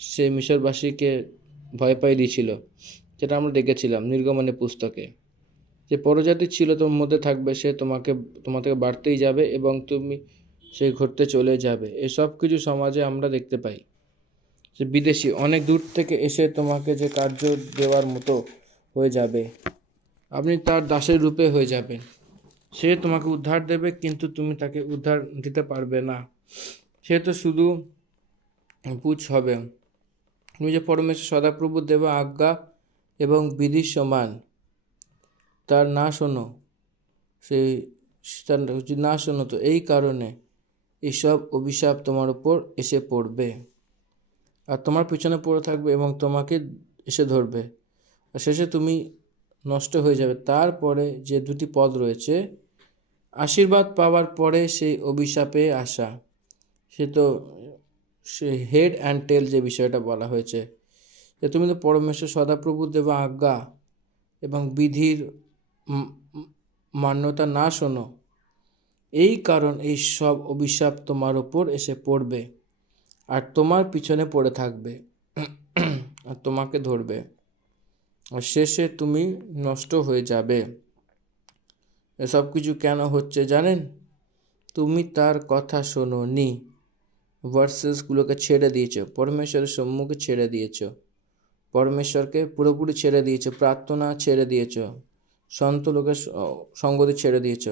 সে মিশরবাসীকে ভয় পাই দিয়েছিল, যেটা আমরা দেখেছিলাম নির্গমনের পুস্তকে। যে পরজাতি ছিল তোমার মধ্যে থাকবে, সে তোমার থেকে বাড়তেই যাবে এবং তুমি সেই ঘটতে চলে যাবে। এসব কিছু সমাজে আমরা দেখতে পাই, যে বিদেশি অনেক দূর থেকে এসে তোমাকে যে কার্য দেওয়ার মতো হয়ে যাবে, আপনি তার দাসের রূপে হয়ে যাবেন। সে তোমাকে উদ্ধার দেবে, কিন্তু তুমি তাকে উদ্ধার দিতে পারবে না। সে তো শুধু পুছ হবে। তুমি যে পরমেশ্বর সদাপ্রভু দেবা আজ্ঞা এবং বিধির সমান তার না শোনো, যদি না শোনো, তো এই কারণে এইসব অভিশাপ তোমার উপর এসে পড়বে, আর তোমার পিছনে পড়ে থাকবে এবং তোমাকে এসে ধরবে, আর শেষে তুমি নষ্ট হয়ে যাবে। তারপরে যে দুটি পদ রয়েছে, আশীর্বাদ পাওয়ার পরে সেই অভিশাপে আসা, সে হেড অ্যান্ড টেল যে বিষয়টা বলা হয়েছে, যে তুমি তো পরমেশ্বর সদাপ্রভু দেবা আজ্ঞা এবং বিধির মান্যতা না শোনো, এই কারণ এই সব অভিশাপ তোমার ওপর এসে পড়বে, আর তোমার পিছনে পড়ে থাকবে আর তোমাকে ধরবে, আর শেষে তুমি নষ্ট হয়ে যাবে। এসব কিছু কেন হচ্ছে জানেন? তুমি তার কথা শোনোনি, ভার্সেসগুলোকে ছেড়ে দিয়েছ, পরমেশ্বরের সম্মুখে ছেড়ে দিয়েছ, পরমেশ্বরকে পুরোপুরি ছেড়ে দিয়েছ, প্রার্থনা ছেড়ে দিয়েছ, সন্ত লোকের সঙ্গতি ছেড়ে দিয়েছ।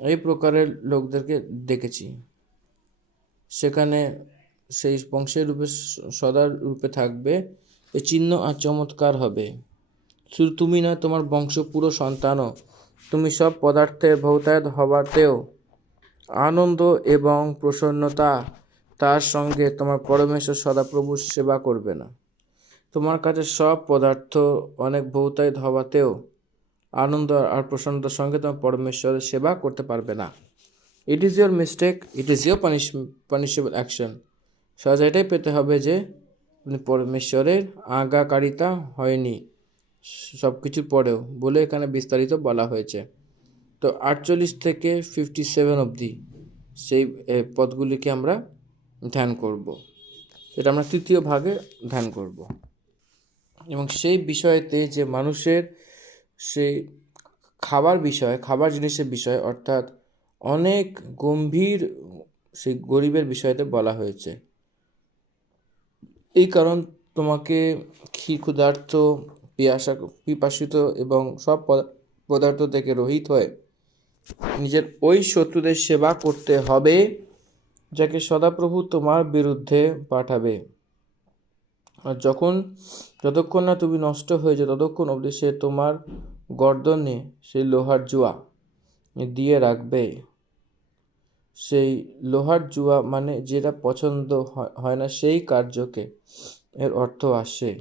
এই প্রকারের লোকদেরকে দেখেছি। সেখানে সেই বংশের রূপে সদা রূপে থাকবে। এ চিহ্ন আর চমৎকার হবে। শুধু তুমি নয়, তোমার বংশ পুরো সন্তানও। তুমি সব পদার্থের ভৌতায়ত হওয়াতেও আনন্দ এবং প্রসন্নতা, তার সঙ্গে তোমার পরমেশ্বর সদাপ্রভুর সেবা করবে না। তোমার কাছে সব পদার্থ অনেক ভৌতায়ত হওয়াতেও আনন্দ আর প্রসন্নতার সঙ্গে তোমার পরমেশ্বরের সেবা করতে পারবে না। It is your mistake, it is your punishable action. সাজা এটাই পেতে হবে যে পরমেশ্বরের আজ্ঞাকারিতা হয়নি সব কিছুর পরেও, বলে এখানে বিস্তারিত বলা হয়েছে। তো 48 থেকে 57 অবধি সেই পদগুলিকে আমরা ধ্যান করব। এটা আমরা তৃতীয় ভাগে ধ্যান করব। এবং সেই বিষয়তে যে মানুষের সেই খাবার জিনিসের বিষয়, অর্থাৎ অনেক গম্ভীর সেই গরিবের বিষয়তে বলা হয়েছে। এই কারণ তোমাকে ক্ষুধার্ত, পিপাসিত এবং সব পদার্থ থেকে রহিত হয়ে নিজের ওই শত্রুদের সেবা করতে হবে যাকে সদাপ্রভু তোমার বিরুদ্ধে পাঠাবে। আর যতক্ষণ না তুমি নষ্ট হয়ে যায় ততক্ষণ অবধি সে তোমার গর্দনে সেই লোহার জুয়া দিয়ে রাখবে। সেই লোহার জুয়া মানে যেটা পছন্দ হয় না সেই কার্যকে এর অর্থ আসে।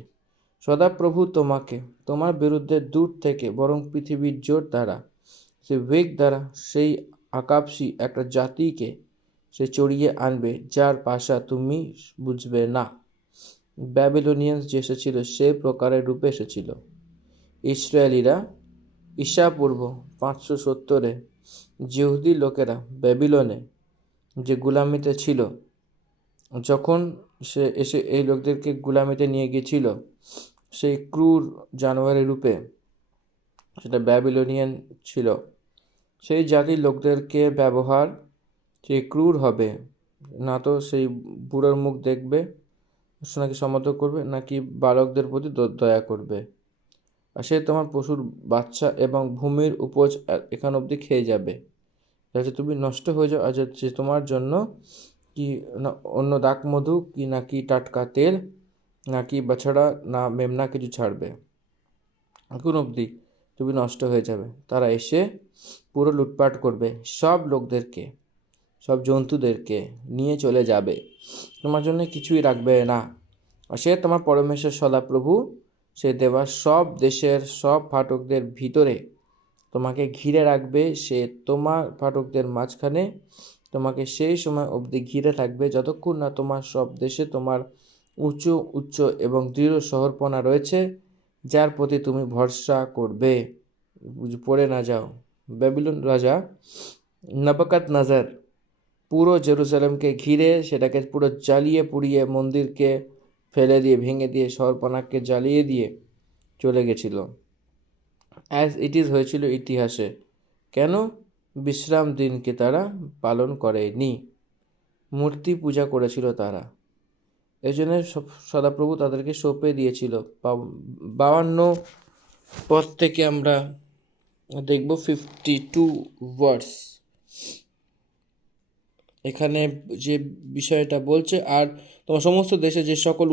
সদাপ্রভু তোমাকে তোমার বিরুদ্ধে দূর থেকে বরং পৃথিবীর জোর দ্বারা, সে বেগ দ্বারা সেই আকাশী একটা জাতিকে সে চড়িয়ে আনবে যার ভাষা তুমি বুঝবে না। ব্যাবিলনিয়ান যে এসেছিল সে প্রকারের রূপে এসেছিল। ইসরায়েলিরা ঈশাপূর্ব 570-এ যিহুদি লোকেরা ব্যাবিলনে যে গুলামিতে ছিল, যখন সে এসে এই লোকদেরকে গুলামিতে নিয়ে গিয়েছিল সেই ক্রূর জানোয়ারের রূপে, সেটা ব্যাবিলনিয়ান ছিল। সেই জাতির লোকদেরকে ব্যবহার সেই ক্রূর হবে না, তো সেই বুড়োর মুখ দেখবে নাকি সমর্থন করবে, নাকি বালকদের প্রতি দয়া করবে। আর সে তোমার পশুর বাচ্চা এবং ভূমির উপজ এখান অবধি খেয়ে যাবে, যাতে তুমি নষ্ট হয়ে যাও। আর যে তোমার জন্য কি না অন্য দাক মধু কি নাকি টাটকা তেল নাকি বাছড়া না মেমনা কিছু ছাড়বে, এখন অবধি তুমি নষ্ট হয়ে যাবে। তারা এসে পুরো লুটপাট করবে, সব লোকদেরকে, সব জন্তুদেরকে নিয়ে চলে যাবে, তোমার জন্য কিছুই রাখবে না। আর সে তোমার পরমেশ্বর সদাপ্রভু সে দেওয়া সব দেশের সব ফাটকদের ভিতরে তোমাকে ঘিরে রাখবে। সে তোমার ফাটকদের মাঝখানে তোমাকে সেই সময় অবধি ঘিরে থাকবে যতক্ষণ না তোমার সব দেশে তোমার উঁচু উচ্চ এবং দৃঢ় শহরপনা রয়েছে যার প্রতি তুমি ভরসা করবে। পড়ে না যাও। ব্যাবিলন রাজা নবুকদনেজার পুরো জেরুজালেমকে ঘিরে সেটাকে পুরো জ্বালিয়ে পুড়িয়ে, মন্দিরকে ফেলে দিয়ে, ভেঙে দিয়ে, শহরপনাকে জ্বালিয়ে দিয়ে চলে গেছিল। অ্যাজ ইট ইজ হয়েছিল ইতিহাসে। কেন? বিশ্রাম দিনকে তারা পালন করেনি, মূর্তি পূজা করেছিল তারা। এই জন্য সদাপ্রভু তাদেরকে সঁপে দিয়েছিল। 52 পদ থেকে আমরা দেখব 52 ভার্স। এখানে যে বিষয়টা বলছে, আর তোমার সমস্ত দেশে যে সকল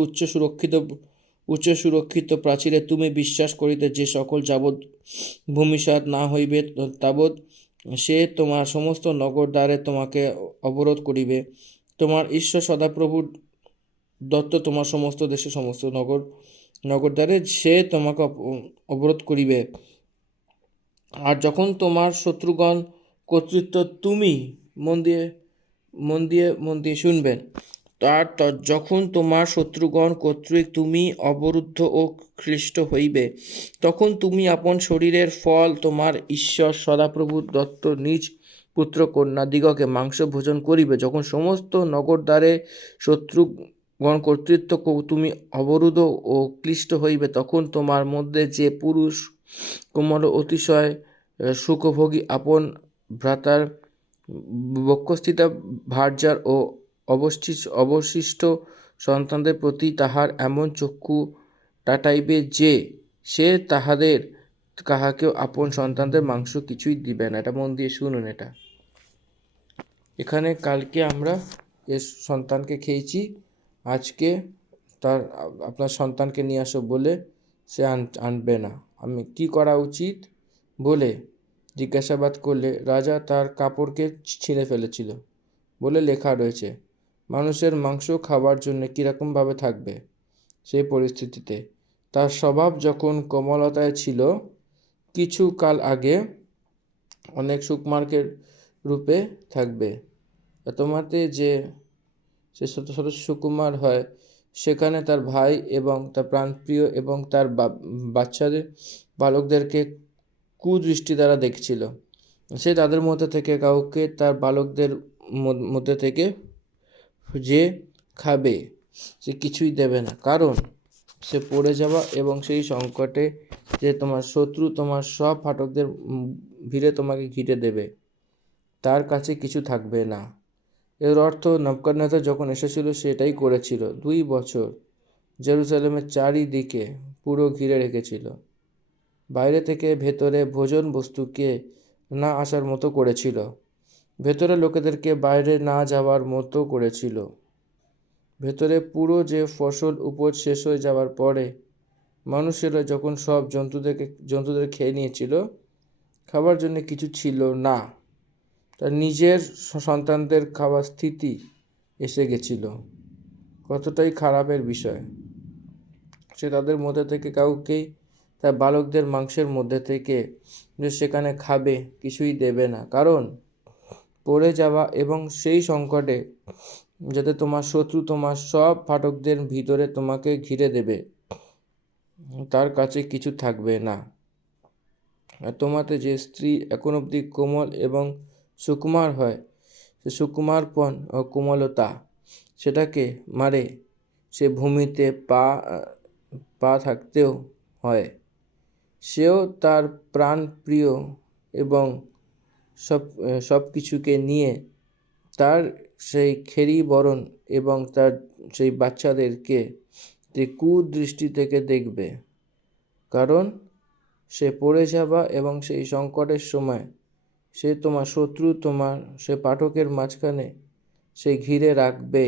উচ্চ সুরক্ষিত প্রাচীরে তুমি বিশ্বাস করিতে যে সকল যাবৎ ভূমিসাৎ না হইবে তাবৎ সে তোমার সমস্ত নগর দ্বারে তোমাকে অবরোধ করিবে। তোমার ঈশ্বর সদাপ্রভুর দত্ত তোমার সমস্ত দেশে সমস্ত নগর দ্বারে সে তোমাকে অবরোধ করিবে। আর যখন তোমার শত্রুগণ কর্তৃত্ব তুমি মন দিয়ে শুনবেন, যখন তোমার শত্রুগণ কর্তৃক তুমি অবরুদ্ধ ও ক্লিষ্ট হইবে, তখন তুমি আপন শরীরের ফল তোমার ঈশ্বর সদাপ্রভুর দত্ত নিজ পুত্র কন্যা দিগকে মাংস ভোজন করিবে। যখন সমস্ত নগর দ্বারে শত্রুগণ কর্তৃত্ব তুমি অবরুদ্ধ ও ক্লিষ্ট হইবে, তখন তোমার মধ্যে যে পুরুষ কোমল অতিশয় সুখভোগী আপন ভ্রাতার বক্ষস্থিতা ভার্যার ও অবশিষ্ট সন্তানদের প্রতি তাহার এমন চক্ষু টাটাইবে যে সে তাহাদের কাহাকেও আপন সন্তানদের মাংস কিছুই দিবে না। এটা মন দিয়ে শুনুন। এটা এখানে কালকে আমরা এর সন্তানকে খেয়েছি, আজকে তার আপনার সন্তানকে নিয়ে আসো বলে সে আনবে না। আমি কি করা উচিত বলে জিজ্ঞাসাবাদ করলে রাজা তার কাপড়কে ছিঁড়ে ফেলেছিল বলে লেখা রয়েছে। মানুষের মাংস খাবার জন্য কীরকমভাবে থাকবে সেই পরিস্থিতিতে? তার স্বভাব যখন কোমলতায় ছিল, কিছু কাল আগে অনেক সুকুমারের রূপে থাকবে। তোমাতে যে সে শত শত সুকুমার হয়, সেখানে তার ভাই এবং তার প্রাণপ্রিয় এবং তার বাচ্চাদের বালকদেরকে কুদৃষ্টি দ্বারা দেখছিল। সে তাদের মধ্যে থেকে কাউকে তার বালকদের মধ্যে থেকে যে খাবে সে কিছুই দেবে না, কারণ সে পড়ে যাওয়া এবং সেই সংকটে যে তোমার শত্রু তোমার সব ফাটকদের ভিড়ে তোমাকে ঘিরে দেবে, তার কাছে কিছু থাকবে না। এর অর্থ নেবুকদনেছর যখন এসেছিল সেটাই করেছিল। 2 বছর জেরুজালেমের চারিদিকে পুরো ঘিরে রেখেছিল। বাইরে থেকে ভেতরে ভোজন বস্তুকে না আসার মতো করেছিল, ভেতরে লোকেদেরকে বাইরে না যাওয়ার মতো করেছিল। ভেতরে পুরো যে ফসল উপজ শেষ হয়ে যাওয়ার পরে মানুষেরা যখন সব জন্তুদের খেয়ে নিয়েছিল, খাবার জন্য কিছু ছিল না। তার নিজের সন্তানদের খাওয়ার স্থিতি এসে গেছিল। কতটাই খারাপের বিষয়! সে তাদের মধ্যে থেকে কাউকেই তার বালকদের মাংসের মধ্যে থেকে যে সেখানে খাবে কিছুই দেবে না, কারণ পড়ে যাওয়া এবং সেই সংকটে যাতে তোমার শত্রু তোমার সব ফাটকদের ভিতরে তোমাকে ঘিরে দেবে, তার কাছে কিছু থাকবে না। আর তোমাতে যে স্ত্রী এখন অবধি কোমল এবং সুকুমার হয়, সে সুকুমারপন ও কোমলতা সেটাকে মারে, সে ভূমিতে পা থাকতেও হয়। সেও তার প্রাণ প্রিয় এবং সব কিছুকে নিয়ে তার সেই খেরি বরণ এবং তার সেই বাচ্চাদেরকে যে কুদৃষ্টি থেকে দেখবে, কারণ সে পড়ে যাবা এবং সেই সংকটের সময় সে তোমার শত্রু তোমার সে পাঠকের মাঝখানে সে ঘিরে রাখবে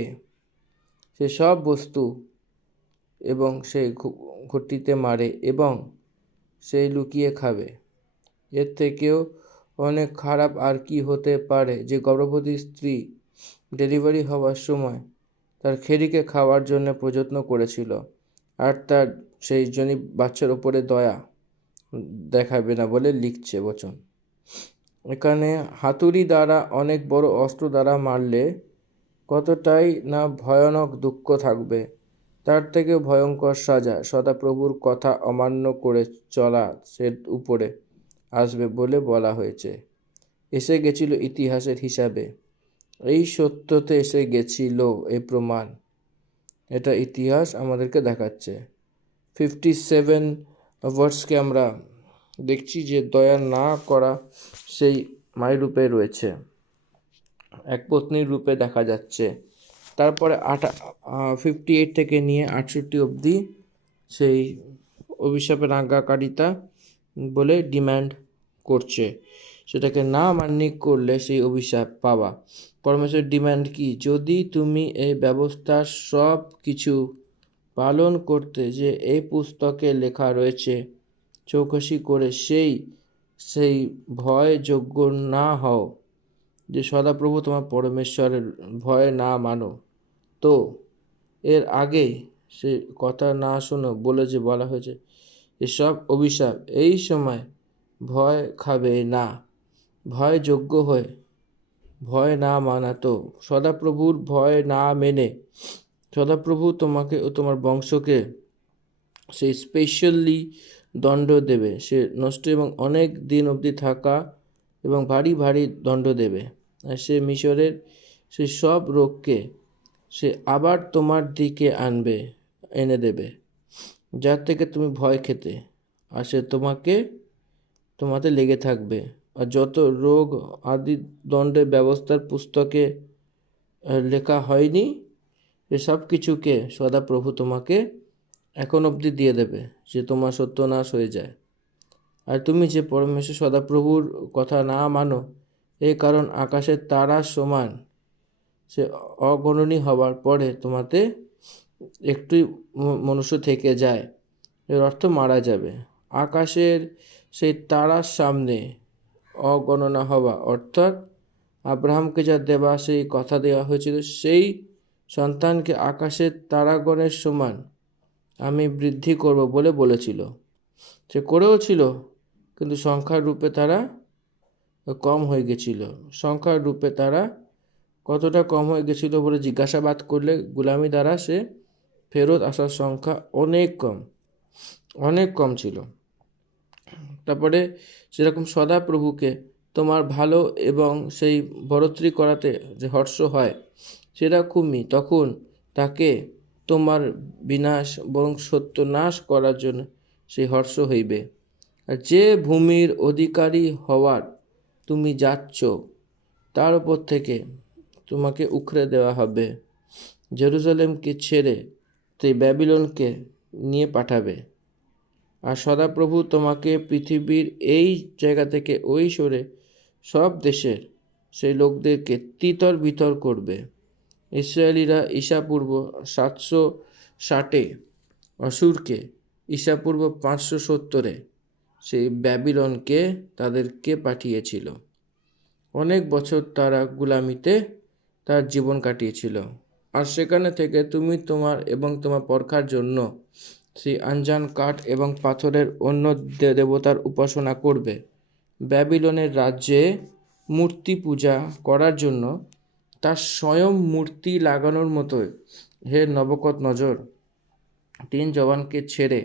সে সব বস্তু এবং সে ঘটিতে মারে এবং সেই লুকিয়ে খাবে। এর থেকেও অনেক খারাপ আর কি হতে পারে যে গর্ভবতী স্ত্রী ডেলিভারি হওয়ার সময় তার খেরিকে খাওয়ার জন্য প্রযত্ন করেছিল, আর তার সেই জনি বাচ্চার ওপরে দয়া দেখাবে না বলে লিখছে বচন। এখানে হাতুড়ি দ্বারা অনেক বড় অস্ত্র দ্বারা মারলে কতটাই না ভয়ানক দুঃখ থাকবে, তার থেকে ভয়ঙ্কর সাজা সদাপ্রভুর কথা অমান্য করে চলা সে উপরে আসবে বলে বলা হয়েছে। এসে গেছিল ইতিহাসের হিসাবে, এই সত্যতে এসে গেছিল এই প্রমাণ। এটা ইতিহাস আমাদেরকে দেখাচ্ছে। 57 ভার্সকে আমরা দেখছি যে দয়া না করা সেই মায়ের রূপে রয়েছে, এক পত্নীর রূপে দেখা যাচ্ছে। তারপরে 58 থেকে নিয়ে 68 অবধি সেই অভিশাপের আজ্ঞাকারিতা বলে ডিম্যান্ড করছে, সেটাকে না মান্য করলে সেই অভিশাপ পাওয়া। পরমেশ্বর ডিম্যান্ড কি? যদি তুমি এই ব্যবস্থার সব কিছু পালন করতে যে এই পুস্তকে লেখা রয়েছে চৌকসি করে সেই ভয়যোগ্য না হও, যে সদাপ্রভু তোমার পরমেশ্বরের ভয় না মানো, তো এর আগে সে কথা না শোনো বলে যে বলা হয়েছে এসব অভিশাপ, এই সময় ভয় খাবে না, ভয়যোগ্য হয়ে ভয় না মানা, তো সদাপ্রভুর ভয় না মেনে সদাপ্রভু তোমাকে ও তোমার বংশকে সেই স্পেশালি দণ্ড দেবে, সে নষ্ট এবং অনেক দিন অবধি থাকা এবং ভারী ভারী দণ্ড দেবে। আর সে মিশরের সে সব রোগকে সে আবার তোমার দিকে এনে দেবে, যার থেকে তুমি ভয় খেতে, আর সে তোমাতে লেগে থাকবে। আর যত রোগ আদি দণ্ডের ব্যবস্থার পুস্তকে লেখা হয়নি, এসব কিছুকে সদাপ্রভু তোমাকে এখন অবধি দিয়ে দেবে, যে তোমার সত্যনাশ হয়ে যায়। আর তুমি যে পরমেশ্বর সদাপ্রভুর কথা না মানো, এই কারণ আকাশের তারার সমান সে অগণনী হওয়ার পরে তোমাতে একটুই মনুষ্য থেকে যায়, এর অর্থ মারা যাবে। আকাশের সেই তারার সামনে অগণনা হওয়া, অর্থাৎ আব্রাহামকে যা দেওয়া, সেই কথা দেওয়া হয়েছিল, সেই সন্তানকে আকাশের তারাগণের সমান আমি বৃদ্ধি করব বলে বলেছিল। সে করেও ছিল, কিন্তু সংখ্যার রূপে তারা কম হয়ে গেছিল। সংখ্যার রূপে তারা কতটা কম হয়ে গেছিল বলে জিজ্ঞাসাবাদ করলে গুলামি দ্বারা সে ফেরত আসার সংখ্যা অনেক কম ছিল। তারপরে সেরকম সদাপ্রভুকে তোমার ভালো এবং সেই বরত্রি করাতে যে হর্ষ হয়, সেরকমই তখন তাকে তোমার বিনাশ বরং সত্যনাশ করার জন্য সেই হর্ষ হইবে। আর যে ভূমির অধিকারী হওয়ার তুমি যাচ্ছ, তার উপর থেকে তোমাকে উখড়ে দেওয়া হবে। জেরুজালেমকে ছেড়ে সেই ব্যাবিলনকে নিয়ে পাঠাবে। আর সদাপ্রভু তোমাকে পৃথিবীর এই জায়গা থেকে ওই সরে সব দেশের সেই লোকদেরকে তিতর বিতর করবে। ইসরায়েলিরা ঈশাপূর্ব 760 অসুরকে ঈশাপূর্ব 570 সেই ব্যাবিলনকে তাদেরকে পাঠিয়েছিল। অনেক বছর তারা গুলামিতে তার জীবন কাটিয়েছিল। আর সেখানে থেকে তুমি তোমার এবং তোমার পরখার জন্য সেই আঞ্জান কাঠ এবং পাথরের অন্য দেবতার উপাসনা করবে। ব্যাবিলনের রাজ্যে মূর্তি পূজা করার জন্য তার স্বয়ং মূর্তি লাগানোর মতোই হে নবকত নজর 3 জওয়ানকে ছেড়ে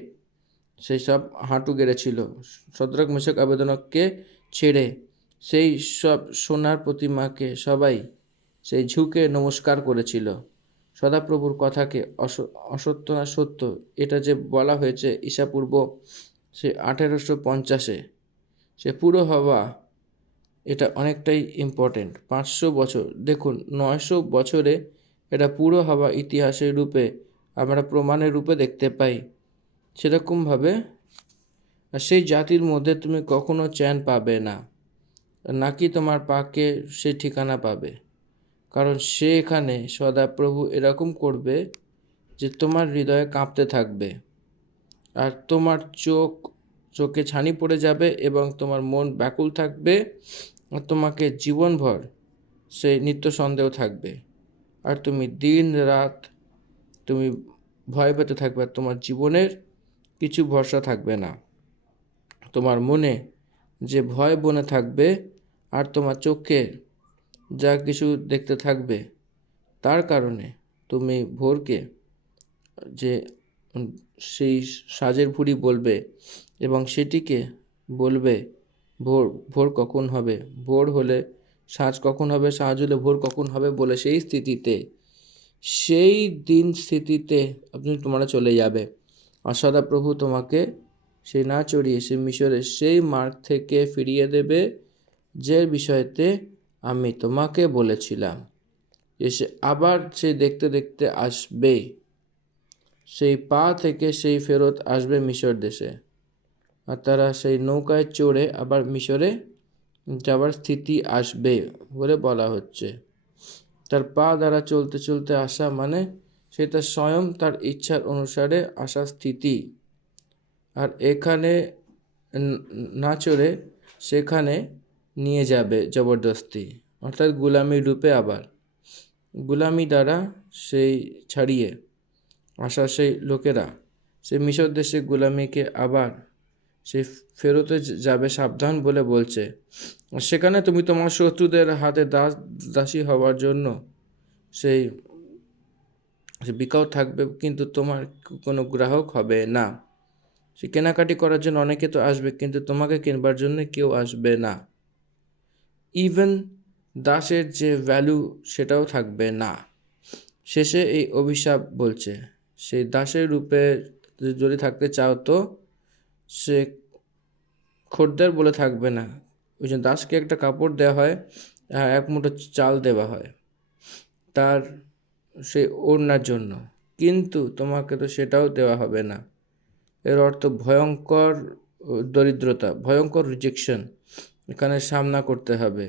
সেই সব হাঁটু গেড়েছিল। শদ্রক মেশক আবেদনককে ছেড়ে সেই সব সোনার প্রতিমাকে সবাই সেই ঝুঁকে নমস্কার করেছিল। সদাপ্রভুর কথাকে অসত্য না সত্য, এটা যে বলা হয়েছে ঈশাপূর্ব সে 1850 সে পুরো হওয়া, এটা অনেকটাই ইম্পর্টেন্ট। 500 বছর, দেখুন 900 বছরে এটা পুরো হওয়া ইতিহাসের রূপে আমরা প্রমাণের রূপে দেখতে পাই। সেরকমভাবে সেই জাতির মধ্যে তুমি কখনো চ্যান পাবে না, নাকি তোমার পাকে সে ঠিকানা পাবে। কারণ সে এখানে সদাপ্রভু এরকম করবে যে তোমার হৃদয়ে কাঁপতে থাকবে, আর তোমার চোখে ছানি পড়ে যাবে এবং তোমার মন ব্যাকুল থাকবে, আর তোমাকে জীবনভর সেই নিত্য সন্দেহ থাকবে, আর তুমি দিন রাত তুমি ভয় পেতে থাকবে, আর তোমার জীবনের কিছু ভরসা থাকবে না। তোমার মনে যে ভয় বনে থাকবে, আর তোমার চোখে যা কিছু দেখতে থাকবে, তার কারণে তুমি ভোরকে যে সেই সাজের ভুঁড়ি বলবে এবং সেটিকে বলবে ভোর কখন হবে, ভোর হলে সাঁঝ কখন হবে, সাঁঝ হলে ভোর কখন হবে বলে সেই স্থিতিতে তোমরা চলে যাবে। আর সদাপ্রভু তোমাকে সেই না চড়িয়ে সে মিশরের সেই মার্গ থেকে ফিরিয়ে দেবে, যে বিষয়তে আমি তোমাকে বলেছিলাম। এসে আবার সে দেখতে দেখতে আসবে, সেই পা থেকে সেই ফেরত আসবে মিশর দেশে, আর তারা সেই নৌকায় চড়ে আবার মিশরে যাবার স্থিতি আসবে বলে বলা হচ্ছে। তার পা দ্বারা চলতে চলতে আসা মানে সেটা স্বয়ং তার ইচ্ছার অনুসারে আসা স্থিতি। আর এখানে না চড়ে সেখানে নিয়ে যাবে জবরদস্তি, অর্থাৎ গুলামির রূপে। আবার গুলামি দ্বারা সেই ছাড়িয়ে আসা সেই লোকেরা সেই মিশর দেশে গুলামিকে আবার সে ফেরতে যাবে সাবধান বলে বলছে। সেখানে তুমি তোমার শত্রুদের হাতে দাসী হওয়ার জন্য সেই বিকাও থাকবে, কিন্তু তোমার কোনো গ্রাহক হবে না। সে কেনাকাটি করার জন্য অনেকে তো আসবে, কিন্তু তোমাকে কিনবার জন্য কেউ আসবে না। ইভেন দাসের যে ভ্যালু সেটাও থাকবে না। শেষে এই অভিশাপ বলছে, সেই দাসের রূপে যদি থাকতে চাও তো সে খদ্দের বলে থাকবে না। ওই জন্য দাসকে একটা কাপড় দেওয়া হয়, এক মুঠো চাল দেওয়া হয় তার সেই ওড়নার জন্য, কিন্তু তোমাকে তো সেটাও দেওয়া হবে না। এর অর্থ ভয়ঙ্কর দরিদ্রতা, ভয়ঙ্কর রিজেকশন এখানে সামনা করতে হবে।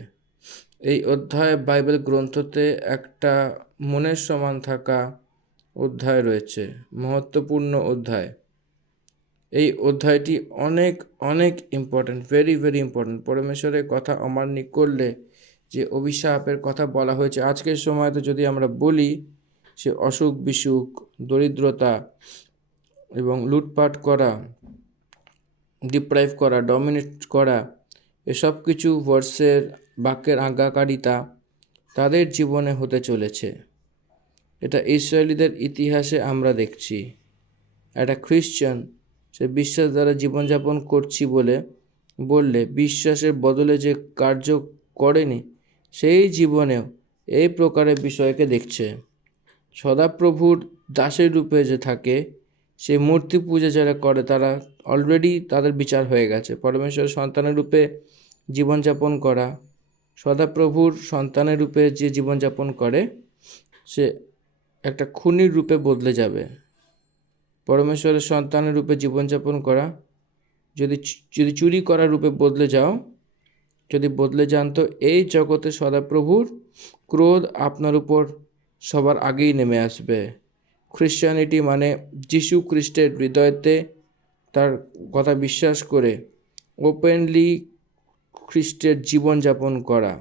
এই অধ্যায় বাইবেল গ্রন্থতে একটা মনের সমান থাকা অধ্যায় রয়েছে, মহত্বপূর্ণ অধ্যায়। এই অধ্যায়টি অনেক অনেক ইম্পর্ট্যান্ট, ভেরি ভেরি ইম্পর্ট্যান্ট। পরমেশ্বরের কথা অমান্য করলে যে অভিশাপের কথা বলা হয়েছে আজকের সময়তে যদি আমরা বলি, সে অসুখ বিসুখ, দরিদ্রতা এবং লুটপাট করা, ডিপ্রাইভ করা, ডমিনেট করা, এসব কিছু ভার্সের বাক্যের আজ্ঞাকারিতা তাদের জীবনে হতে চলেছে। এটা ইসরায়েলিদের ইতিহাসে আমরা দেখছি। একটা খ্রিশ্চান সে বিশ্বাস দ্বারা জীবনযাপন করছি বললে বিশ্বাসের বদলে যে কার্য করেনি সেই জীবনেও এই প্রকারের বিষয়কে দেখছে। সদাপ্রভুর দাসের রূপে যে থাকে, সেই মূর্তি পূজা যারা করে তারা অলরেডি তাদের বিচার হয়ে গেছে। পরমেশ্বরের সন্তানের রূপে জীবনযাপন করা, সদাপ্রভুর সন্তানের রূপে যে জীবনযাপন করে সে একটা খুনির রূপে বদলে যাবে। পরমেশ্বরের সন্তানের রূপে জীবনযাপন করা, যদি চুরি করার রূপে যদি বদলে যান তো এই জগতে সদাপ্রভুর ক্রোধ আপনার উপর সবার আগেই নেমে আসবে। খ্রিশ্চানিটি মানে যিশু খ্রিস্টের হৃদয়তে তার কথা বিশ্বাস করে ওপেনলি খ্রিস্টের জীবনযাপন করা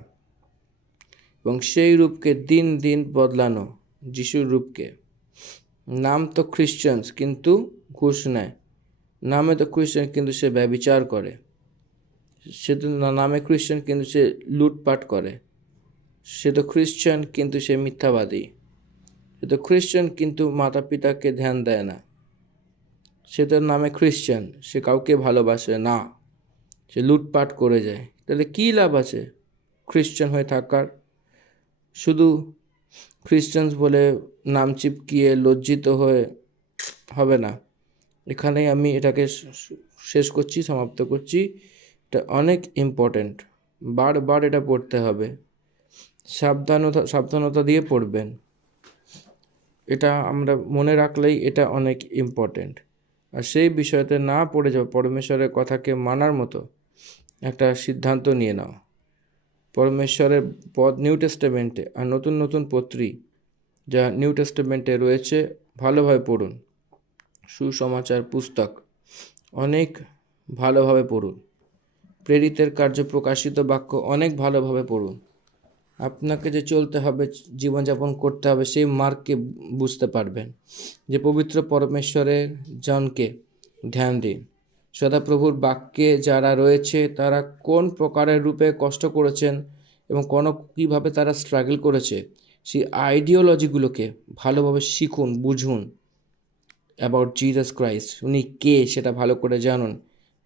এবং সেই রূপকে দিন দিন বদলানো, যিশুর রূপকে। নাম তো খ্রিশ্চানস কিন্তু ঘুষ নেয়, নামে তো খ্রিশ্চান কিন্তু সে ব্যভিচার করে, সে তো নামে খ্রিশ্চান কিন্তু সে লুটপাট করে, সে তো খ্রিশ্চান কিন্তু সে মিথ্যাবাদী, সে তো খ্রিশ্চান কিন্তু মাতা পিতাকে ধ্যান দেয় না, সে তার নামে খ্রিশ্চান, সে কাউকে ভালোবাসে না, সে লুটপাট করে যায়। তাহলে কী লাভ আছে খ্রিশ্চান হয়ে থাকার? শুধু খ্রিশ্চানস বলে নাম চিপকিয়ে লজ্জিত হয়ে হবে না। এখানেই আমি এটাকে শেষ করছি, সমাপ্ত করছি। এটা অনেক ইম্পর্ট্যান্ট, বারবার এটা পড়তে হবে, সাবধানতা দিয়ে পড়বেন। এটা আমরা মনে রাখলেই এটা অনেক ইম্পর্ট্যান্ট। আর সেই বিষয়তে না পড়ে যাও, পরমেশ্বরের কথাকে মানার মতো একটা সিদ্ধান্ত নিয়ে নাও। পরমেশ্বরের পদ নিউ টেস্টামেন্টে আর নতুন নতুন পত্রী যা নিউ টেস্টামেন্টে রয়েছে ভালোভাবে পড়ুন। সুসমাচার পুস্তক অনেক ভালোভাবে পড়ুন। প্রেরিতের কার্য প্রকাশিত বাক্য অনেক ভালোভাবে পড়ুন। আপনাকে যে চলতে হবে, জীবনযাপন করতে হবে, সেই মার্গকে বুঝতে পারবেন। যে পবিত্র পরমেশ্বরের জনকে ধ্যান দিন। সদাপ্রভুর বাক্যে যারা রয়েছে তারা কোন প্রকারের রূপে কষ্ট করেছেন এবং কীভাবে তারা স্ট্রাগল করেছে, সেই আইডিওলজিগুলোকে ভালোভাবে শিখুন, বুঝুন। অ্যাবাউট জিসাস ক্রাইস্ট, উনি কে সেটা ভালো করে জানুন।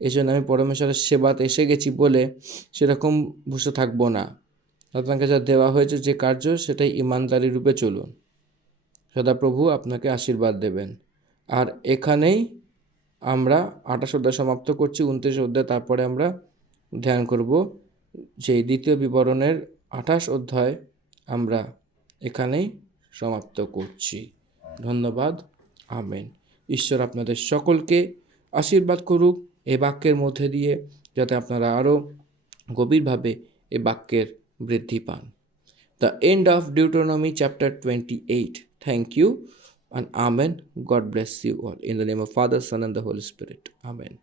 এই জন্য আমি পরমেশ্বরের সেবাতে এসে গেছি বলে সেরকম বসে থাকবো না। আপনাকে যা দেওয়া হয়েছে যে কার্য, সেটাই ইমানদারি রূপে চলুন। সদাপ্রভু আপনাকে আশীর্বাদ দেবেন। আর এখানেই আমরা 28 অধ্যায় সমাপ্ত করছি। 29 অধ্যায় তারপরে আমরা ধ্যান করব। সেই দ্বিতীয় বিবরণের 28 অধ্যায় আমরা এখানেই সমাপ্ত করছি। ধন্যবাদ। আমেন। ঈশ্বর আপনাদের সকলকে আশীর্বাদ করুক এই বাক্যের মধ্যে দিয়ে, যাতে আপনারা আরও গভীরভাবে এই বাক্যের বৃদ্ধি পান। The end of Deuteronomy chapter 28. Thank you and Amen. God bless you all. In the name of Father, Son and the Holy Spirit. Amen.